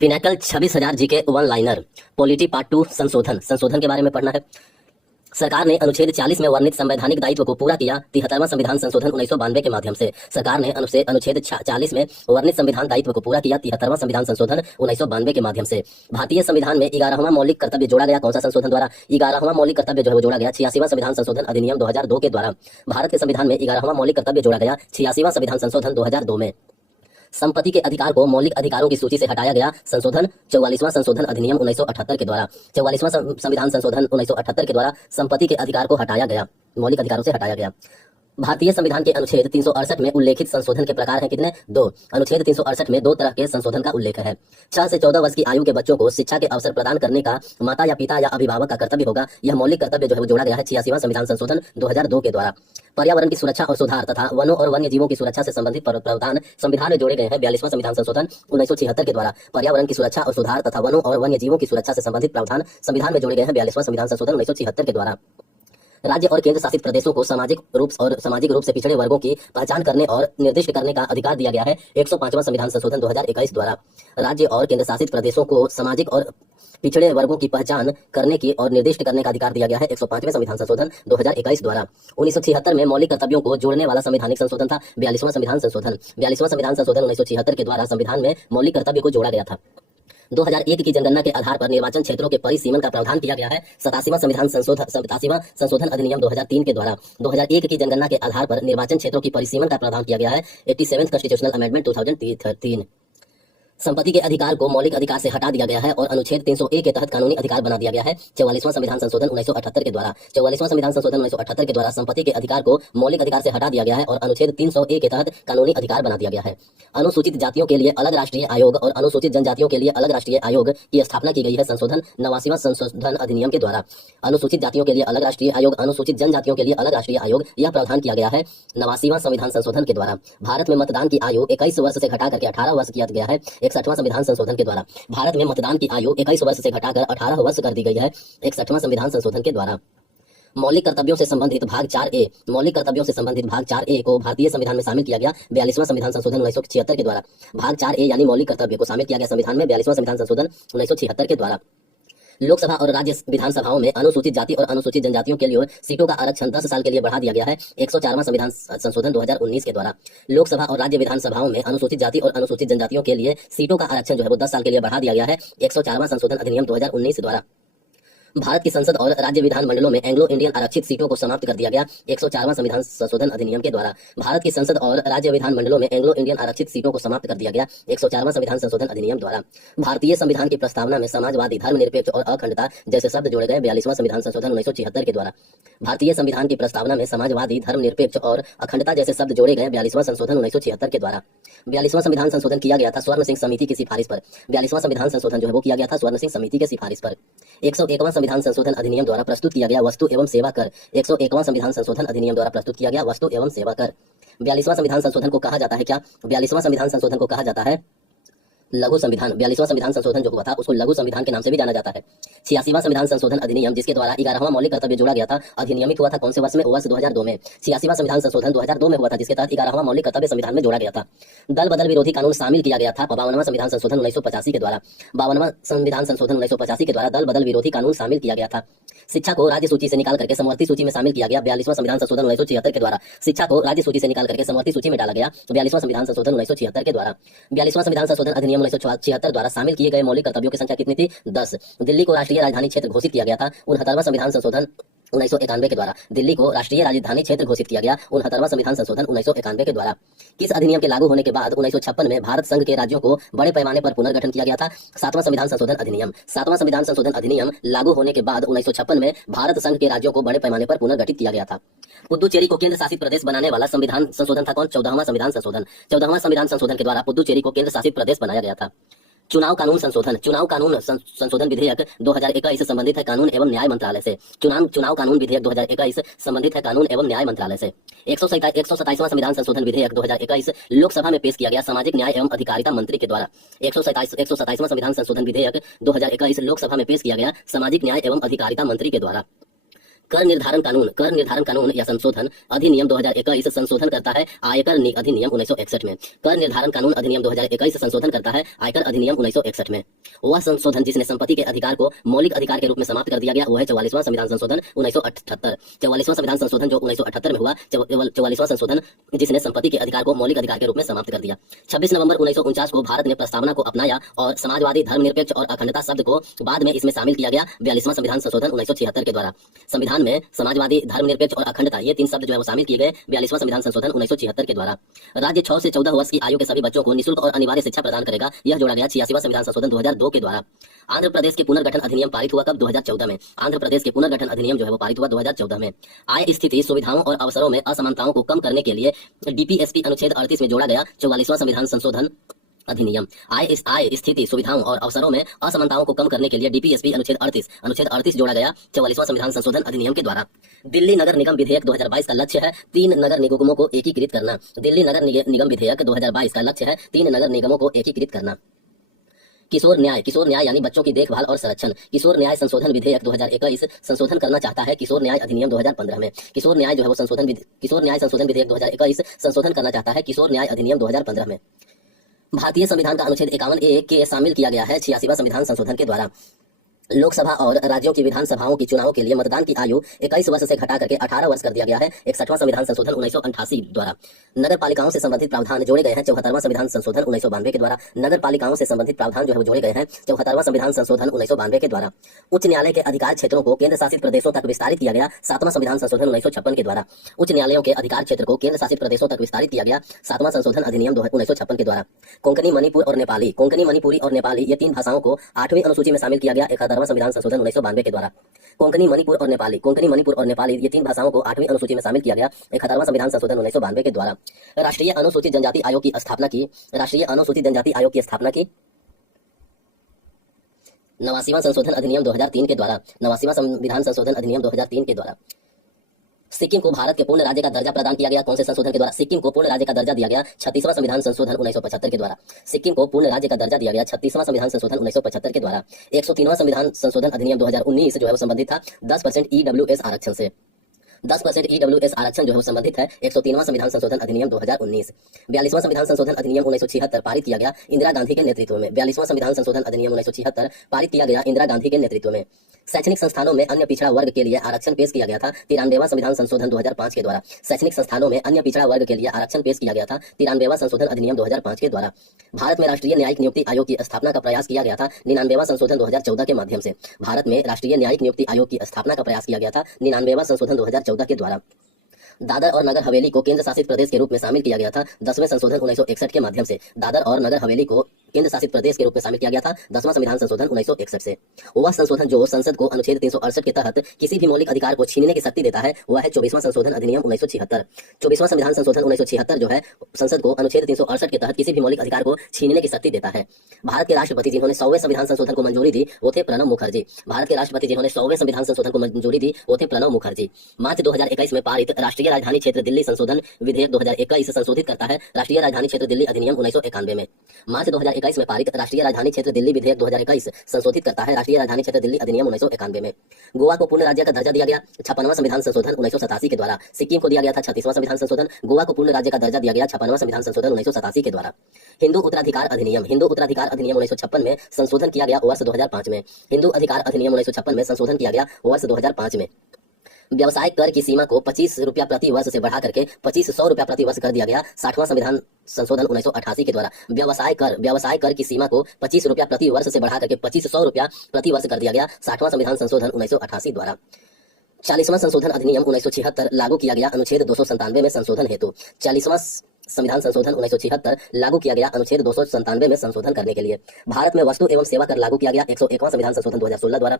Pinnacle 26,000 GK one liner polity part 2 संशोधन के बारे में पढ़ना है। सरकार ने अनुच्छेद 40 में वर्णित संवैधानिक दायित्व को पूरा किया। 73वां संविधान संशोधन 1992 के माध्यम से सरकार ने अनुच्छेद 40 में वर्णित संविधान दायित्व को पूरा किया। 73वां संविधान संशोधन 1992 के माध्यम से भारतीय संविधान में 11वां मौलिक कर्तव्य जोड़ा गया। कौन सा संशोधन द्वारा? 11वां मौलिक कर्तव्य जो है वो जोड़ा गया 86वां संविधान संशोधन अधिनियम 2002 के द्वारा। भारत के संविधान में 11वां मौलिक कर्तव्य जोड़ा गया 86वां संविधान संशोधन 2002 में। संपत्ति के अधिकार को मौलिक अधिकारों की सूची से हटाया गया। संशोधन 44वां संशोधन अधिनियम 1978 के द्वारा। 44वां संविधान संशोधन 1978 के द्वारा संपत्ति के अधिकार को हटाया गया, मौलिक अधिकारों से हटाया गया। भारतीय संविधान के अनुच्छेद 368 में उल्लेखित संशोधन के प्रकार हैं कितने? 2। अनुच्छेद 368 में 2 तरह के संशोधन का उल्लेख है। 6 से 14 वर्ष की आयु के बच्चों को शिक्षा के अवसर प्रदान करने का माता या पिता या अभिभावक का कर्तव्य होगा। यह मौलिक कर्तव्य जो है वो जोड़ा गया है 86वां संविधान संशोधन 2002 के द्वारा। पर्यावरण की सुरक्षा और सुधार तथा वनों और वन्य जीवों की सुरक्षा से संबंधित प्रावधान संविधान में जोड़े गए हैं 42वां संविधान संशोधन 1976 के द्वारा। पर्यावरण की सुरक्षा और सुधार तथा वनों और वन्य जीवों की सुरक्षा से संबंधित प्रावधान संविधान में जोड़े गए हैं 42वां संविधान संशोधन 1976 के द्वारा। राज्य और केंद्र शासित प्रदेशों को सामाजिक रूप से पिछड़े वर्गों की पहचान करने और निर्दिष्ट करने का अधिकार दिया गया है 105वां संविधान संशोधन 2021 द्वारा। राज्य और केंद्र शासित प्रदेशों को सामाजिक और पिछड़े वर्गों की पहचान करने की और निर्दिष्ट करने का अधिकार दिया गया है 105वें संविधान संशोधन 2021 द्वारा। 1976 में मौलिक कर्तव्यों को जोड़ने वाला संवैधानिक संशोधन था 42वां संविधान संशोधन। 42वां संविधान संशोधन 1976 के द्वारा संविधान में मौलिक कर्तव्य को जोड़ा गया था। 2001 की जनगणना के आधार पर निर्वाचन क्षेत्रों के परिसीमन का प्रावधान किया गया है 87वां संशोधन अधिनियम 2003 के द्वारा। 2001 की जनगणना के आधार पर निर्वाचन क्षेत्रों की परिसीमन का प्रावधान किया गया है 87th कॉन्स्टिट्यूशनल अमेंडमेंट 2013। संपत्ति के अधिकार को मौलिक अधिकार से हटा दिया गया है और अनुच्छेद 301 के तहत कानूनी अधिकार बना दिया गया है 44वां संविधान संशोधन 1978 के द्वारा। 44वां संविधान संशोधन 1978 के द्वारा संपत्ति के अधिकार को मौलिक अधिकार से हटा दिया गया है और अनुच्छेद 301 के तहत कानूनी अधिकार बना दिया गया है। अनुसूचित जातियों के लिए अलग राष्ट्रीय आयोग और अनुसूचित जनजातियों के लिए अलग राष्ट्रीय आयोग की स्थापना की गई है संशोधन 89वां संशोधन अधिनियम के द्वारा। अनुसूचित जातियों के लिए अलग राष्ट्रीय आयोग, अनुसूचित जनजातियों के लिए अलग राष्ट्रीय आयोग, यह प्रावधान किया गया है 89वां संविधान संशोधन के द्वारा। भारत में मतदान की आयु 21 वर्ष से घटा करके 18 वर्ष किया गया है 61वां संविधान संशोधन के द्वारा। भारत में मतदान की आयु 21 वर्ष से घटाकर 18 वर्ष कर दी गई है 61वां संविधान संशोधन के द्वारा। मौलिक कर्तव्यों से संबंधित भाग 4A को भारतीय संविधान में शामिल किया गया 42वां संविधान संशोधन 1976 के द्वारा। भाग 4A यानी मौलिक कर्तव्य को शामिल किया गया संविधान में 42वां संविधान संशोधन 1976 के द्वारा। लोकसभा और राज्य विधानसभाओं में अनुसूचित जाति और अनुसूचित जनजातियों के लिए सीटों का आरक्षण 10 साल के लिए बढ़ा दिया गया है 104वां संविधान संशोधन 2019 के द्वारा। लोकसभा और राज्य विधानसभाओं में अनुसूचित जाति और अनुसूचित जनजातियों के लिए सीटों का आरक्षण जो है वो 10 साल के लिए बढ़ा दिया गया है 104वां संशोधन अधिनियम 2019 द्वारा। भारत की संसद और राज्य विधानमंडलों में एंग्लो इंडियन आरक्षित सीटों को समाप्त कर दिया गया 104वां संविधान संशोधन अधिनियम के द्वारा। भारत की संसद और राज्य विधानमंडलों में एंग्लो इंडियन आरक्षित सीटों को समाप्त कर दिया गया 104वां संविधान संशोधन अधिनियम द्वारा। भारतीय संविधान की प्रस्तावना में समाजवादी, धर्मनिरपेक्ष और अखंडता जैसे शब्द जोड़े गए 42वां संविधान संशोधन 1976 के द्वारा। भारतीय संविधान की प्रस्तावना में समाजवादी, धर्मनिरपेक्ष और अखंडता जैसे शब्द जोड़े गए 42वां संशोधन 1976 के द्वारा। 42वां संविधान संशोधन किया गया था स्वर्ण सिंह समिति की सिफारिश पर। 42वां संविधान संशोधन जो है वो किया गया था स्वर्ण सिंह समिति की सिफारिश पर। 101वां संविधान संशोधन अधिनियम द्वारा प्रस्तुत किया गया वस्तु एवं सेवा कर। 101वां संविधान संशोधन अधिनियम द्वारा प्रस्तुत किया गया वस्तु एवं सेवा कर। 42वां संविधान संशोधन को कहा जाता है क्या? 42वां संविधान संशोधन को कहा जाता है लघु संविधान। 42वां संविधान संशोधन जो हुआ था उसको लघु संविधान के नाम से भी जाना जाता है। 86वां संविधान संशोधन अधिनियम जिसके द्वारा 11वां मौलिक कर्तव्य जोड़ा गया था अधिनियमित हुआ था कौन से वर्ष में? वर्ष 2002 में। 86वां संविधान संशोधन 2002 में हुआ था जिसके तहत 11वां मौलिक कर्तव्य संविधान में जोड़ा गया था। दल बदल विरोधी कानून शामिल किया गया था 52वां संविधान संशोधन 1985 के द्वारा। 52वां संविधान संशोधन 1985 के द्वारा दल बदल विरोधी कानून शामिल किया गया था। शिक्षा को राज्य सूची से निकाल करके समवर्ती सूची में शामिल किया गया 42वां संविधान संशोधन 1976 के द्वारा। शिक्षा को राज्य सूची से निकाल करके समवर्ती सूची में डाला गया 42वां संविधान संशोधन 1976 के द्वारा। 42वां संविधान संशोधन अधिनियम 1976 द्वारा शामिल किए गए मौलिक कर्तव्यों की संख्या कितनी थी? 10। दिल्ली को राष्ट्रीय राजधानी क्षेत्र घोषित किया गया था 69वां संविधान संशोधन 1991 के द्वारा। दिल्ली को राष्ट्रीय राजधानी क्षेत्र घोषित किया गया 69वां संविधान संशोधन 1991 के द्वारा। किस अधिनियम के लागू होने के बाद 1956 में भारत संघ के राज्यों को बड़े पैमाने पर पुनर्गठन किया गया था? 7वां संविधान संशोधन अधिनियम। 7वां संविधान संशोधन अधिनियम लागू होने के बाद 1956 में भारत संघ के राज्यों को बड़े पैमाने पर पुनर्गठित किया गया था। पुद्दुचेरी को केंद्र शासित प्रदेश बनाने वाला संविधान संशोधन था कौन? 14वां संविधान संशोधन। 14वां संविधान संशोधन के द्वारा पुद्दुचेरी को केंद्र शासित प्रदेश बनाया गया था। चुनाव कानून संशोधन। चुनाव कानून संशोधन विधेयक 2021 संबंधित है कानून एवं न्याय मंत्रालय से। चुनाव कानून विधेयक 2021 संबंधित है कानून एवं न्याय मंत्रालय से। 127वां संविधान संशोधन विधेयक 2021 लोकसभा में पेश किया गया सामाजिक न्याय एवं अधिकारिता मंत्री के द्वारा। 127वां संविधान संशोधन विधेयक 2021 लोकसभा में पेश किया गया सामाजिक न्याय एवं अधिकारिता मंत्री के द्वारा। कर निर्धारण कानून या संशोधन अधिनियम 2021 संशोधन करता है आयकर अधिनियम 1961 में। कर निर्धारण कानून अधिनियम 2021 संशोधन करता है आयकर अधिनियम 1961 में। वह संशोधन जिसने संपत्ति के अधिकार को मौलिक अधिकार के रूप में समाप्त कर दिया गया वो है 44वां संविधान संशोधन 1978। 44वां संविधान संशोधन जो 1978 में हुआ, 44वां संशोधन जिसने संपत्ति के अधिकार को मौलिक अधिकार के रूप में समाप्त कर दिया। 26 नवंबर 1949 को भारत ने प्रस्तावना को अपनाया और समाजवादी, धर्मनिरपेक्ष और अखंडता शब्द को बाद में इसमें शामिल किया गया 42वां संविधान संशोधन 1976 के द्वारा। संविधान में समाजवादी, धर्मनिरपेक्ष और अखंडता ये 3 शब्द जो है वो शामिल किए गए 42वां संविधान संशोधन 1976 के द्वारा। राज्य 6 से 14 वर्ष की आयु के सभी बच्चों को निःशुल्क और अनिवार्य शिक्षा प्रदान करेगा, यह जोड़ा गया 86वां संविधान संशोधन 2002 के द्वारा। आंध्र प्रदेश के पुनर्गठन अधिनियम पारित हुआ कब? 2014 में। आंध्र प्रदेश के पुनर्गठन अधिनियम जो है वो पारित हुआ 2014 में। आय, स्थिति, सुविधाओं और अवसरों में असमानताओं को कम करने के लिए डीपीएसपी अनुच्छेद 38 में जोड़ा गया 44वां संविधान संशोधन अधिनियम। आय, स्थिति, सुविधाओं और अवसरों में असमानताओं को कम करने के लिए डीपीएसपी अनुच्छेद 38 जोड़ा गया 44वां संविधान संशोधन अधिनियम के द्वारा। दिल्ली नगर निगम विधेयक 2022 का लक्ष्य है 3 नगर निगमों को एकीकृत करना। दिल्ली नगर निगम विधेयक 2022 का लक्ष्य है 3 नगर निगमों को एकीकृत करना। किशोर न्याय यानी बच्चों की देखभाल और संरक्षण। किशोर न्याय संशोधन विधेयक 2021 संशोधन करना चाहता है किशोर न्याय अधिनियम 2015 में। किशोर न्याय जो है वो किशोर न्याय संशोधन विधेयक 2021 संशोधन करना चाहता है किशोर न्याय अधिनियम 2015 में। भारतीय संविधान का अनुच्छेद 51A के शामिल किया गया है 86वां संविधान संशोधन के द्वारा। लोकसभा और राज्यों की विधानसभाओं की चुनाव के लिए मतदान की आयु 21 वर्ष से घटा करके 18 वर्ष कर दिया गया है 61वां संविधान संशोधन 1988 द्वारा। नगर पालिकाओं से संबंधित प्रावधान जोड़े गए हैं 74वां संविधान संशोधन 1992 के द्वारा। नगर पालिकाओं से संबंधित प्रावधान जो है वो जोड़े गए हैं 74वां संविधान संशोधन 1992 के द्वारा। उच्च न्यायालय के अधिकार क्षेत्रों को केंद्र शासित प्रदेशों तक विस्तारित किया गया 7वां संविधान संशोधन 1956 के द्वारा। उच्च न्यायालयों के अधिकार क्षेत्र को केंद्र शासित प्रदेशों तक विस्तारित किया गया 7वां संशोधन अधिनियम 1956 के द्वारा। कोंकणी, मणिपुरी और नेपाली ये 3 भाषाओं को 8वीं अनुसूची में शामिल किया गया 71वां संविधान संशोधन 1992 के द्वारा। कोंकणी, मणिपुर और नेपाली ये 3 भाषाओं को 8वीं अनुसूची में शामिल किया गया 71वां संविधान संशोधन 1992 के द्वारा। राष्ट्रीय अनुसूचित जनजाति आयोग की स्थापना की 89वां संशोधन अधिनियम 2003 के द्वारा। 89वां संविधान संशोधन अधिनियम 2003 के द्वारा। सिक्किम को भारत के पूर्ण राज्य का दर्जा प्रदान किया गया कौन से संशोधन के द्वारा? सिक्किम को पूर्ण राज्य का दर्जा दिया गया 36वां संविधान संशोधन 1975 के द्वारा। सिक्किम को पूर्ण राज्य का दर्जा दिया गया 36वां संविधान संशोधन 1975 के द्वारा। 103वां संविधान संशोधन अधिनियम 2019 जो है वो संबंधित था 10% ईडब्ल्यूएस आरक्षण से। 10% ईडब्ल्यूएस आरक्षण जो है वो संबंधित है 103वां संविधान संशोधन अधिनियम 2019। 42वां संविधान संशोधन अधिनियम 1976 पारित किया गया इंदिरा गांधी के नेतृत्व में। 42वां संविधान संशोधन अधिनियम 1976 पारित किया गया इंदिरा गांधी के नेतृत्व में। शैक्षणिक संस्थानों में अन्य पिछड़ा वर्ग के लिए आरक्षण पेश किया गया था 93वां संविधान संशोधन 2005 के द्वारा। शैक्षणिक संस्थानों में अन्य पिछड़ा वर्ग के लिए आरक्षण पेश किया गया था 93वां संशोधन अधिनियम 2005 के द्वारा। भारत में राष्ट्रीय न्यायिक नियुक्ति आयोग की स्थापना का प्रयास किया गया था 99वां संशोधन 2014 के माध्यम से। भारत में राष्ट्रीय न्यायिक नियुक्ति आयोग की स्थापना का प्रयास किया गया था 99वां संशोधन 2014 के द्वारा। दादर और नगर हवेली को केंद्र शासित प्रदेश के रूप में शामिल किया गया था 10वें संशोधन 1961 के माध्यम से। दादर और नगर हवेली को केंद्र शासित प्रदेश के रूप में शामिल किया गया था 10वां संविधान संशोधन 1961 से। वह संशोधन जो संसद को अनुच्छेद 368 के तहत किसी भी मौलिक अधिकार को छीनने की शक्ति देता है वह है 24वां संशोधन अधिनियम 1976। 24वां संविधान संशोधन 1976 जो है संसद को अनुच्छेद 368 के तहत किसी भी मौलिक अधिकार को छीनने की शक्ति देता है। भारत के राष्ट्रपति जिन्होंने 100वें संविधान संशोधन को मंजूरी दी वो थे प्रणब मुखर्जी। भारत के राष्ट्रपति जिन्होंने 100वें संविधान संशोधन को मंजूरी दी वो थे प्रणब मुखर्जी। मार्च 2021 में पारित राष्ट्रीय राजधानी क्षेत्र दिल्ली संशोधन विधेयक 2021 संशोधित करता है राष्ट्रीय राजधानी क्षेत्र दिल्ली अधिनियम 1991 में। मार्च 2021 में पारित राष्ट्रीय राजधानी क्षेत्र दिल्ली विधेयक 2021 संशोधित करता है राष्ट्रीय राजधानी क्षेत्र दिल्ली अधिनियम 1991 में। गोवा को पूर्ण राज्य का दर्जा दिया गया 56वां संविधान संशोधन 1987 के द्वारा। सिक्किम को दिया गया था 36वां संविधान संशोधन। गोवा को पूर्ण राज्य का दर्जा दिया गया 56वां संविधान संशोधन 1987 के द्वारा। हिंदू उत्तराधिकार अधिनियम 1956 में संशोधन किया गया वर्ष 2005 में। हिंदू अधिकार अधिनियम 1956 में संशोधन किया गया वर्ष 2005 में। व्यवसाय कर की सीमा को 25 रुपया प्रति वर्ष से बढ़ा करके 2500 रुपया प्रति वर्ष कर दिया गया 60वां संविधान संशोधन 1988 के द्वारा। व्यवसाय कर की सीमा को 25 रुपया प्रति वर्ष से बढ़ा करके 2500 रुपया प्रति वर्ष कर दिया गया 60वां संविधान संशोधन 1988 द्वारा। 40वां संशोधन अधिनियम 1976 लागू किया गया अनुच्छेद 297 में संशोधन हेतु। 40वां संविधान संशोधन 1976 लागू किया गया अनुच्छेद 297 में संशोधन करने के लिए। भारत में वस्तु एवं सेवा कर लागू किया गया 101वां संविधान संशोधन 2016 द्वारा।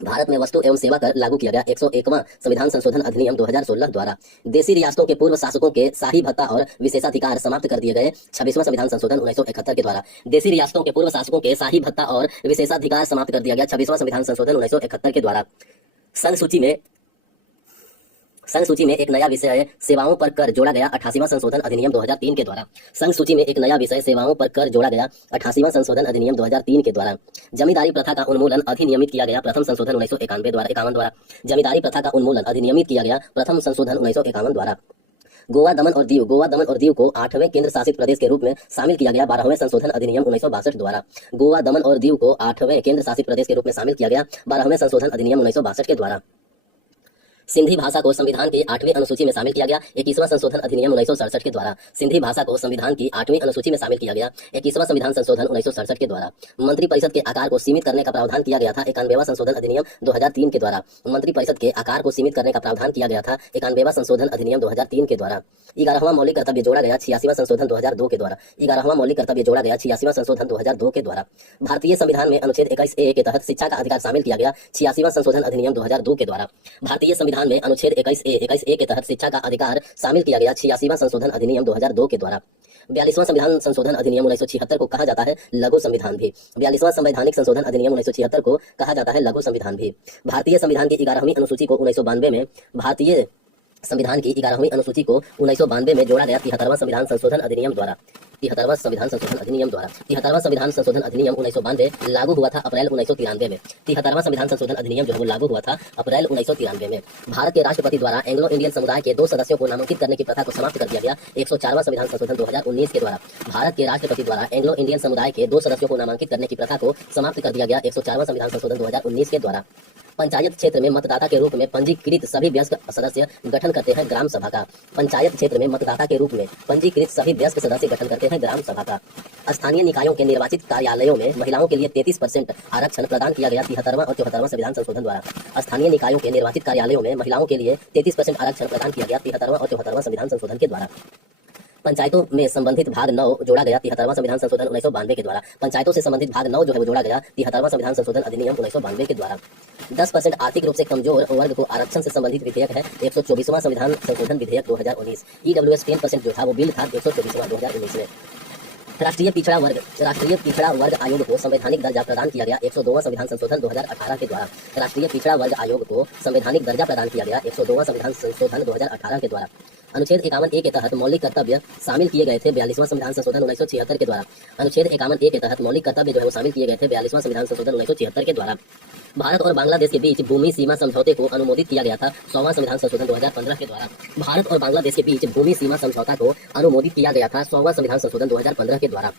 भारत में वस्तु एवं सेवा कर लागू किया गया 101वां संविधान संशोधन अधिनियम 2016 द्वारा। देशी रियासतों के पूर्व शासकों के शाही भत्ता और विशेषाधिकार समाप्त कर दिए गए 26वां संविधान संशोधन 1971 के द्वारा। देशी रियासतों के पूर्व शासकों के शाही भत्ता और विशेषाधिकार समाप्त कर दिया गया 26वां संविधान संशोधन 1971 के द्वारा। संघ संघ सूची में एक नया विषय सेवाओं पर कर जोड़ा गया 88वां संशोधन अधिनियम 2003 के द्वारा। संघ सूची में एक नया विषय सेवाओं पर कर जोड़ा गया 88वां संशोधन अधिनियम 2003 के द्वारा। जमींदारी प्रथा का उन्मूलन अधिनियमित किया गया प्रथम संशोधन 1951 द्वारा। जमींदारी प्रथा का उन्मूलन अधिनियमित किया गया प्रथम संशोधन 1951 द्वारा। गोवा दमन और दीव को 8वें केंद्र शासित प्रदेश के रूप में शामिल किया गया 12वें संशोधन अधिनियम 1962 द्वारा। गोवा दमन और दीव को 8वें केंद्र शासित प्रदेश के रूप में शामिल किया गया 12वें संशोधन अधिनियम 1962 के द्वारा। सिंधी भाषा को संविधान की 8वीं अनुसूची में शामिल किया गया 21वां संशोधन अधिनियम 1967 के द्वारा। सिंधी भाषा को संविधान की 8वीं अनुसूची में शामिल किया गया 21वां संविधान संशोधन 1967 के द्वारा। मंत्रिपरिषद के आकार को सीमित करने का प्रावधान किया गया था 91वां संशोधन अधिनियम 2003 के द्वारा। मंत्रिपरिषद के आकार को सीमित करने का प्रावधान किया गया था 91वां संशोधन अधिनियम 2003 के द्वारा। 11वां मौलिक कर्तव्य जोड़ा गया 86वां संशोधन 2002 के द्वारा। 11वां मौलिक कर्तव्य जोड़ा गया 86वां संशोधन 2002 के द्वारा। भारतीय संविधान में अनुच्छेद 21A के तहत शिक्षा का अधिकार शामिल किया गया 86वां संशोधन अधिनियम 2002 के द्वारा। भारतीय संविधान में अनुच्छेद 21A के तहत शिक्षा का अधिकार शामिल किया गया 86वां संशोधन अधिनियम 2002 के द्वारा। 42वां संविधान संशोधन अधिनियम 1976 को कहा जाता है लघु संविधान भी। 42वां संवैधानिक संशोधन अधिनियम 1976 को कहा जाता है लघु संविधान भी। भारतीय संविधान की 11वीं अनुसूची को 1992 में भारतीय संविधान की 11वीं अनुसूची को 1992 में जोड़ा गया 73वां संविधान संशोधन अधिनियम द्वारा। 73वां संविधान संशोधन अधिनियम द्वारा 73वां संविधान संशोधन अधिनियम 1992 लागू हुआ था अप्रैल 1993 में। 73वां संविधान संशोधन अधिनियम जो है वो लागू हुआ था अप्रैल 1993 में। भारत के राष्ट्रपति द्वारा एंग्लो इंडियन समुदाय के 2 सदस्यों को नामांकित करने की प्रथा को समाप्त कर दिया गया 104वां संविधान संशोधन 2019 के द्वारा। भारत के राष्ट्रपति द्वारा एंग्लो इंडियन समुदाय के 2 सदस्यों को नामांकित करने की प्रथा को समाप्त कर दिया गया 104वां संविधान संशोधन 2019 के द्वारा। पंचायत क्षेत्र में मतदाता के रूप में पंजीकृत सभी वयस्क सदस्य गठन करते हैं ग्राम सभा का। पंचायत क्षेत्र में मतदाता के रूप में पंजीकृत सभी वयस्क सदस्य गठन करते हैं ग्राम सभा का। स्थानीय निकायों के निर्वाचित कार्यालयों में महिलाओं के लिए 33% आरक्षण प्रदान किया गया 73वां और 74वां संविधान संशोधन द्वारा। स्थानीय निकायों के निर्वाचित कार्यालयों में महिलाओं के लिए 33% आरक्षण प्रदान किया गया 73वां और 74वां संविधान संशोधन के द्वारा। पंचायतों में संबंधित भाग 9 जोड़ा गया 73वां संविधान संशोधन 1992 के द्वारा। पंचायतों से संबंधित भाग 9 जो है वो जोड़ा गया 73वां संविधान संशोधन अधिनियम 1992 के द्वारा। 10% आर्थिक रूप से कमजोर वर्ग को आरक्षण से संबंधित विधेयक है 124वां संविधान संशोधन विधेयक 2019। EWS 10% जो था वो बिल था 124वां 2019 में। राष्ट्रीय पिछड़ा वर्ग आयोग को संवैधानिक दर्जा प्रदान किया गया 102वां संविधान संशोधन 2018 के द्वारा। राष्ट्रीय पिछड़ा वर्ग आयोग को संवैधानिक दर्जा प्रदान किया गया 102वां संविधान संशोधन 2018 के द्वारा। अनुच्छेद 51A के तहत मौलिक कर्तव्य शामिल किए गए थे 42वां संविधान संशोधन 1976 के द्वारा। अनुच्छेद 51A के तहत मौलिक कर्तव्य जो है वो शामिल किए गए थे 42वां संविधान संशोधन 1976 के द्वारा। भारत और बांग्लादेश के बीच भूमि सीमा समझौते को अनुमोदित किया गया था 100वां संविधान संशोधन 2015 के द्वारा। भारत और बांग्लादेश के बीच भूमि सीमा समझौता को अनुमोदित किया गया था 100वां संविधान संशोधन 2015 के द्वारा।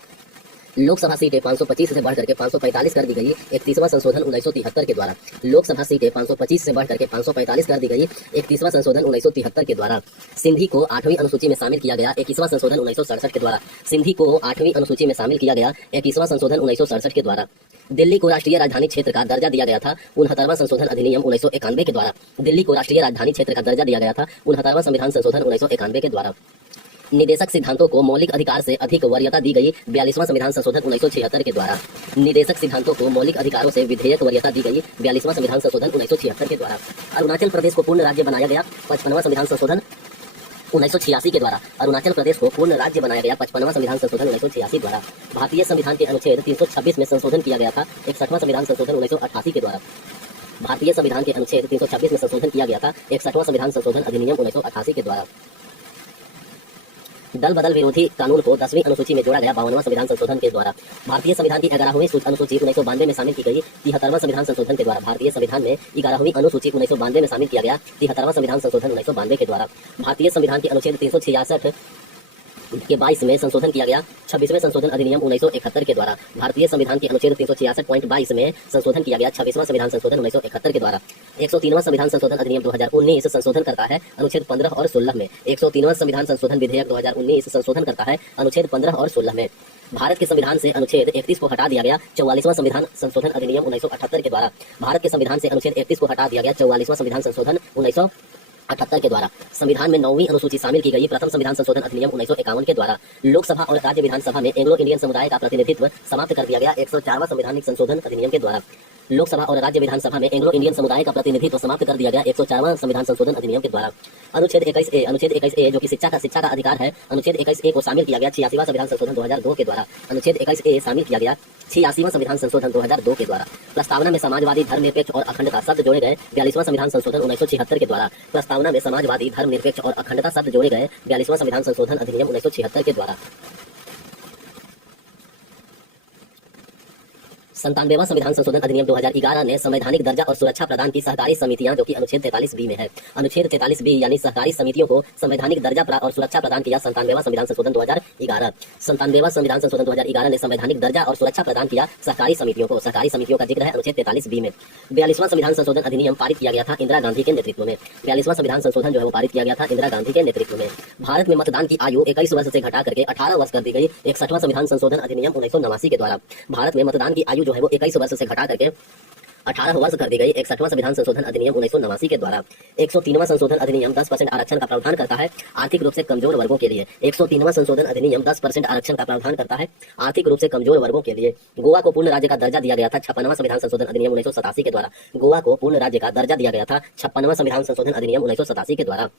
लोकसभा सीटें 525 से बढ़कर के 545 कर दी गई 31वां संशोधन 1973 के द्वारा। लोकसभा सीटें 525 से बढ़कर के 545 कर दी गई 31वां संशोधन 1973 के द्वारा। सिंधी को 8वीं अनुसूची में शामिल किया गया 21वां संशोधन 1967 के द्वारा। सिंधी को 8वीं अनुसूची में शामिल किया गया 21वां संशोधन 1967 के द्वारा। दिल्ली को राष्ट्रीय राजधानी क्षेत्र का दर्जा दिया गया था 69वां संशोधन अधिनियम 1991 के द्वारा। दिल्ली को राष्ट्रीय राजधानी क्षेत्र का दर्जा दिया गया था 69वां संविधान संशोधन 1991 के द्वारा। निदेशक सिद्धांतों को मौलिक अधिकार से अधिक वरीयता दी गई 42वां संविधान संशोधन 1976 के द्वारा। निदेशक सिद्धांतों को मौलिक अधिकारों से विधेयक वरीयता दी गई 42वां संविधान संशोधन 1976 के द्वारा। अरुणाचल प्रदेश को पूर्ण राज्य बनाया गया 55वां संविधान संशोधन 1986 के द्वारा। अरुणाचल प्रदेश को पूर्ण राज्य बनाया गया 55वां संविधान संशोधन 1986 द्वारा। भारतीय संविधान के अनुच्छेद 326 में संशोधन किया गया था 61वां संविधान संशोधन 1988 के द्वारा। भारतीय संविधान के अनुच्छेद 326 में संशोधन किया गया था 61वां संविधान संशोधन अधिनियम 1988 के द्वारा। दल बदल विरोधी कानून को 10वीं अनुसूची में जोड़ा गया 52वां संविधान संशोधन के द्वारा। भारतीय संविधान की 11वीं अनुसूची 1992 में शामिल की गई 73वां संविधान संशोधन के द्वारा। भारतीय संविधान में 11वीं अनुसूची 1992 में शामिल किया गया 73वां संविधान संशोधन 1992 के द्वारा। भारतीय संविधान के अनुच्छेद 366 के 22 में संशोधन किया गया 26वें संशोधन अधिनियम 1971 के द्वारा। भारतीय संविधान के अनुच्छेद 366.22 में संशोधन किया गया 26वां संविधान संशोधन 1971 के द्वारा। 103वां संविधान संशोधन अधिनियम 2019 संशोधन करता है अनुच्छेद 15 और 16 में। 103वां संविधान संशोधन विधेयक 2019 संशोधन करता है अनुच्छेद 15 और 16 में। भारत के संविधान से अनुच्छेद 31 को हटा दिया गया 44वां संविधान संशोधन अधिनियम 1978 के द्वारा। भारत के संविधान से अनुच्छेद 31 को हटा दिया गया 44वां संविधान संशोधन 1978 के द्वारा। संविधान में 9वीं अनुसूची शामिल की गई प्रथम संविधान संशोधन अधिनियम 1951 के द्वारा। लोकसभा और राज्य विधानसभा में एंग्लो इंडियन समुदाय का प्रतिनिधित्व समाप्त कर दिया गया 104वां संवैधानिक संशोधन अधिनियम के द्वारा। लोकसभा और राज्य विधानसभा में एंग्लो इंडियन समुदाय का प्रतिनिधित्व समाप्त कर दिया गया 104वां संविधान संशोधन अधिनियम के द्वारा। अनुच्छेद 21A जो कि शिक्षा का अधिकार है, अनुच्छेद 21A को शामिल किया गया 86वां संविधान संशोधन 2002 के द्वारा। अनुच्छेद 21A शामिल किया गया 86वां संविधान संशोधन 2002 के द्वारा। प्रस्तावना में समाजवादी, धर्मनिरपेक्ष और अखंडता शब्द जोड़े गए 42वां संविधान संशोधन 1976 के द्वारा। प्रस्तावना में समाजवादी, धर्मनिरपेक्ष और अखंडता शब्द जोड़े गए 42वां संविधान संशोधन अधिनियम 1976 के द्वारा। 97वां संविधान संशोधन अधिनियम 2011 ने संवैधानिक दर्जा और सुरक्षा प्रदान की सहकारी समितियां, जो कि अनुच्छेद 43B में है। अनुच्छेद 43B यानी सहकारी समितियों को संवैधानिक दर्जा और सुरक्षा प्रदान किया 97वां संविधान संशोधन 2011। 97वां संविधान संशोधन 2011 ने संवैधानिक दर्जा और सुरक्षा प्रदान किया सहकारी समितियों को। सहकारी समितियों का जिक्र है अनुच्छेद 43B में। 42वां संविधान संशोधन अधिनियम पारित किया गया था इंदिरा गांधी के नेतृत्व में। 42वां संविधान संशोधन जो है वो पारित किया गया था इंदिरा गांधी के नेतृत्व में। भारत में मतदान की आयु 21 वर्ष से घटा करके 18 वर्ष कर दी गई 61वां संविधान संशोधन अधिनियम 1989 के द्वारा। भारत में मतदान की आयु जो है वो 21 वर्ष से घटा करके 18 वर्ष कर दी गई 61वां संविधान संशोधन अधिनियम 1989 के द्वारा। 103वां संशोधन अधिनियम 10% आरक्षण का प्रावधान करता है आर्थिक रूप से कमजोर वर्गों के लिए। 103वां संशोधन अधिनियम 10% आरक्षण का प्रावधान करता है आर्थिक रूप से कमजोर वर्गों के लिए। गोवा को पूर्ण राज्य का दर्जा दिया गया था 56वां संविधान संशोधन अधिनियम 1987 के द्वारा। गोवा को पूर्ण राज्य का दर्जा दिया गया था 56वां संविधान संशोधन अधिनियम 1987 के द्वारा।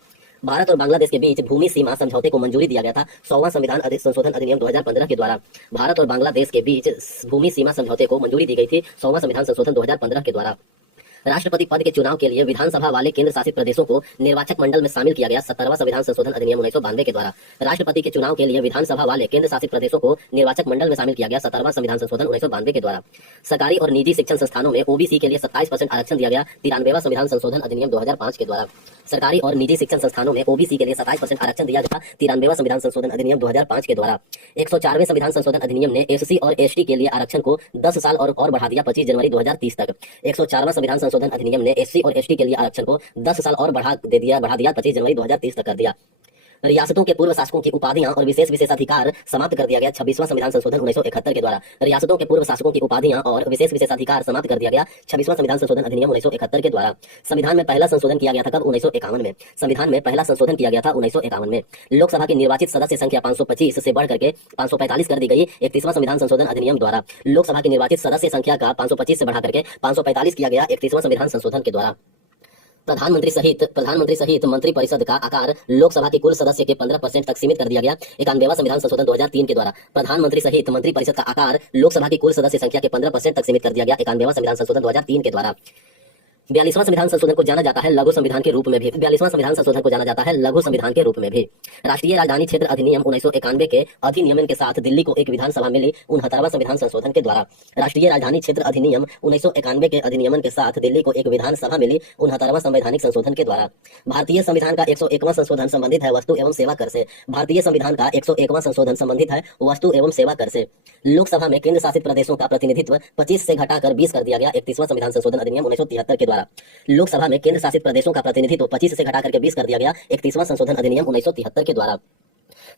भारत और बांग्लादेश के बीच भूमि सीमा समझौते को मंजूरी दिया गया था 100वां संविधान संशोधन अधिनियम 2015 के द्वारा। भारत और बांग्लादेश के बीच भूमि सीमा समझौते को मंजूरी दी गई थी 100वां संविधान संशोधन 2015 के द्वारा। राष्ट्रपति पद के चुनाव के लिए विधानसभा वाले केंद्र शासित प्रदेशों को निर्वाचक मंडल में शामिल किया गया 17वां संविधान संशोधन अधिनियम 1992 के द्वारा। राष्ट्रपति के चुनाव के लिए विधानसभा वाले केंद्र शासित प्रदेशों को निर्वाचक मंडल में शामिल किया गया 17वां संविधान संशोधन 1992 के द्वारा। सरकारी और निजी शिक्षण संस्थानों में ओबीसी के लिए 27% आरक्षण दिया गया 93वां संविधान संशोधन अधिनियम 2005 के द्वारा। सरकारी और निजी शिक्षण संस्थानों में ओबीसी के लिए 27% आरक्षण दिया गया 93वां संविधान संशोधन अधिनियम 2005 के द्वारा। 104वें संविधान संशोधन अधिनियम ने एससी और एसटी के लिए आरक्षण को 10 साल और बढ़ा दिया 25 जनवरी 2030 तक। 104वां संविधान संशोधन अधिनियम ने एससी और एसटी के लिए आरक्षण को 10 साल और बढ़ा दिया 25 जनवरी 2030 तक कर दिया। रियासतों के पूर्व शासकों की उपाधियां और विशेष विशेषाधिकार समाप्त कर दिया गया 26वां संविधान संशोधन 1971 के द्वारा। रियासतों के पूर्व शासकों की उपाधियां और विशेष विशेषाधिकार समाप्त कर दिया गया 26वां संविधान संशोधन अधिनियम 1971 के द्वारा। संविधान में पहला संशोधन किया गया था कब? 1951 में। संविधान में पहला संशोधन किया गया था 1951 में। लोकसभा की निर्वाचित सदस्य संख्या 525 से बढ़ करके 545 कर दी गई 31वां संविधान संशोधन अधिनियम द्वारा। लोकसभा की निर्वाचित सदस्य संख्या का 525 से बढ़ा करके 545 किया गया 31वां संविधान संशोधन के द्वारा। प्रधानमंत्री सहित मंत्रिपरिषद का आकार लोकसभा के कुल सदस्य के 15% तक सीमित कर दिया गया 91वां संविधान संशोधन 2003 के द्वारा। प्रधानमंत्री सहित मंत्रिपरिषद का आकार लोकसभा की कुल सदस्य संख्या के 15% तक सीमित कर दिया गया 91वां संविधान संशोधन 2003 के द्वारा। 42वां संविधान संशोधन को जाना जाता है लघु संविधान के रूप में भी। 42वां संविधान संशोधन को जाना जाता है लघु संविधान के रूप में भी। राष्ट्रीय राजधानी क्षेत्र अधिनियम 1991 के अधिनियमन के साथ दिल्ली को एक विधानसभा मिली 69वां संविधान संशोधन के द्वारा। राष्ट्रीय राजधानी क्षेत्र अधिनियम 1991 के अधिनियमन के साथ दिल्ली को एक विधानसभा मिली 69वां संवैधानिक संशोधन के द्वारा। भारतीय संविधान का 101वां संशोधन संबंधित है वस्तु एवं सेवा कर से। भारतीय संविधान का 101वां संशोधन संबंधित है वस्तु एवं सेवा कर से। लोकसभा में केंद्र शासित प्रदेशों का प्रतिनिधित्व 25 से घटाकर 20 कर दिया गया 31वां संविधान संशोधन अधिनियम 1973 के द्वारा। लोकसभा में केंद्र शासित प्रदेशों का प्रतिनिधित्व 25 से घटाकर 20 कर दिया गया 31वां संशोधन अधिनियम 1973 के द्वारा।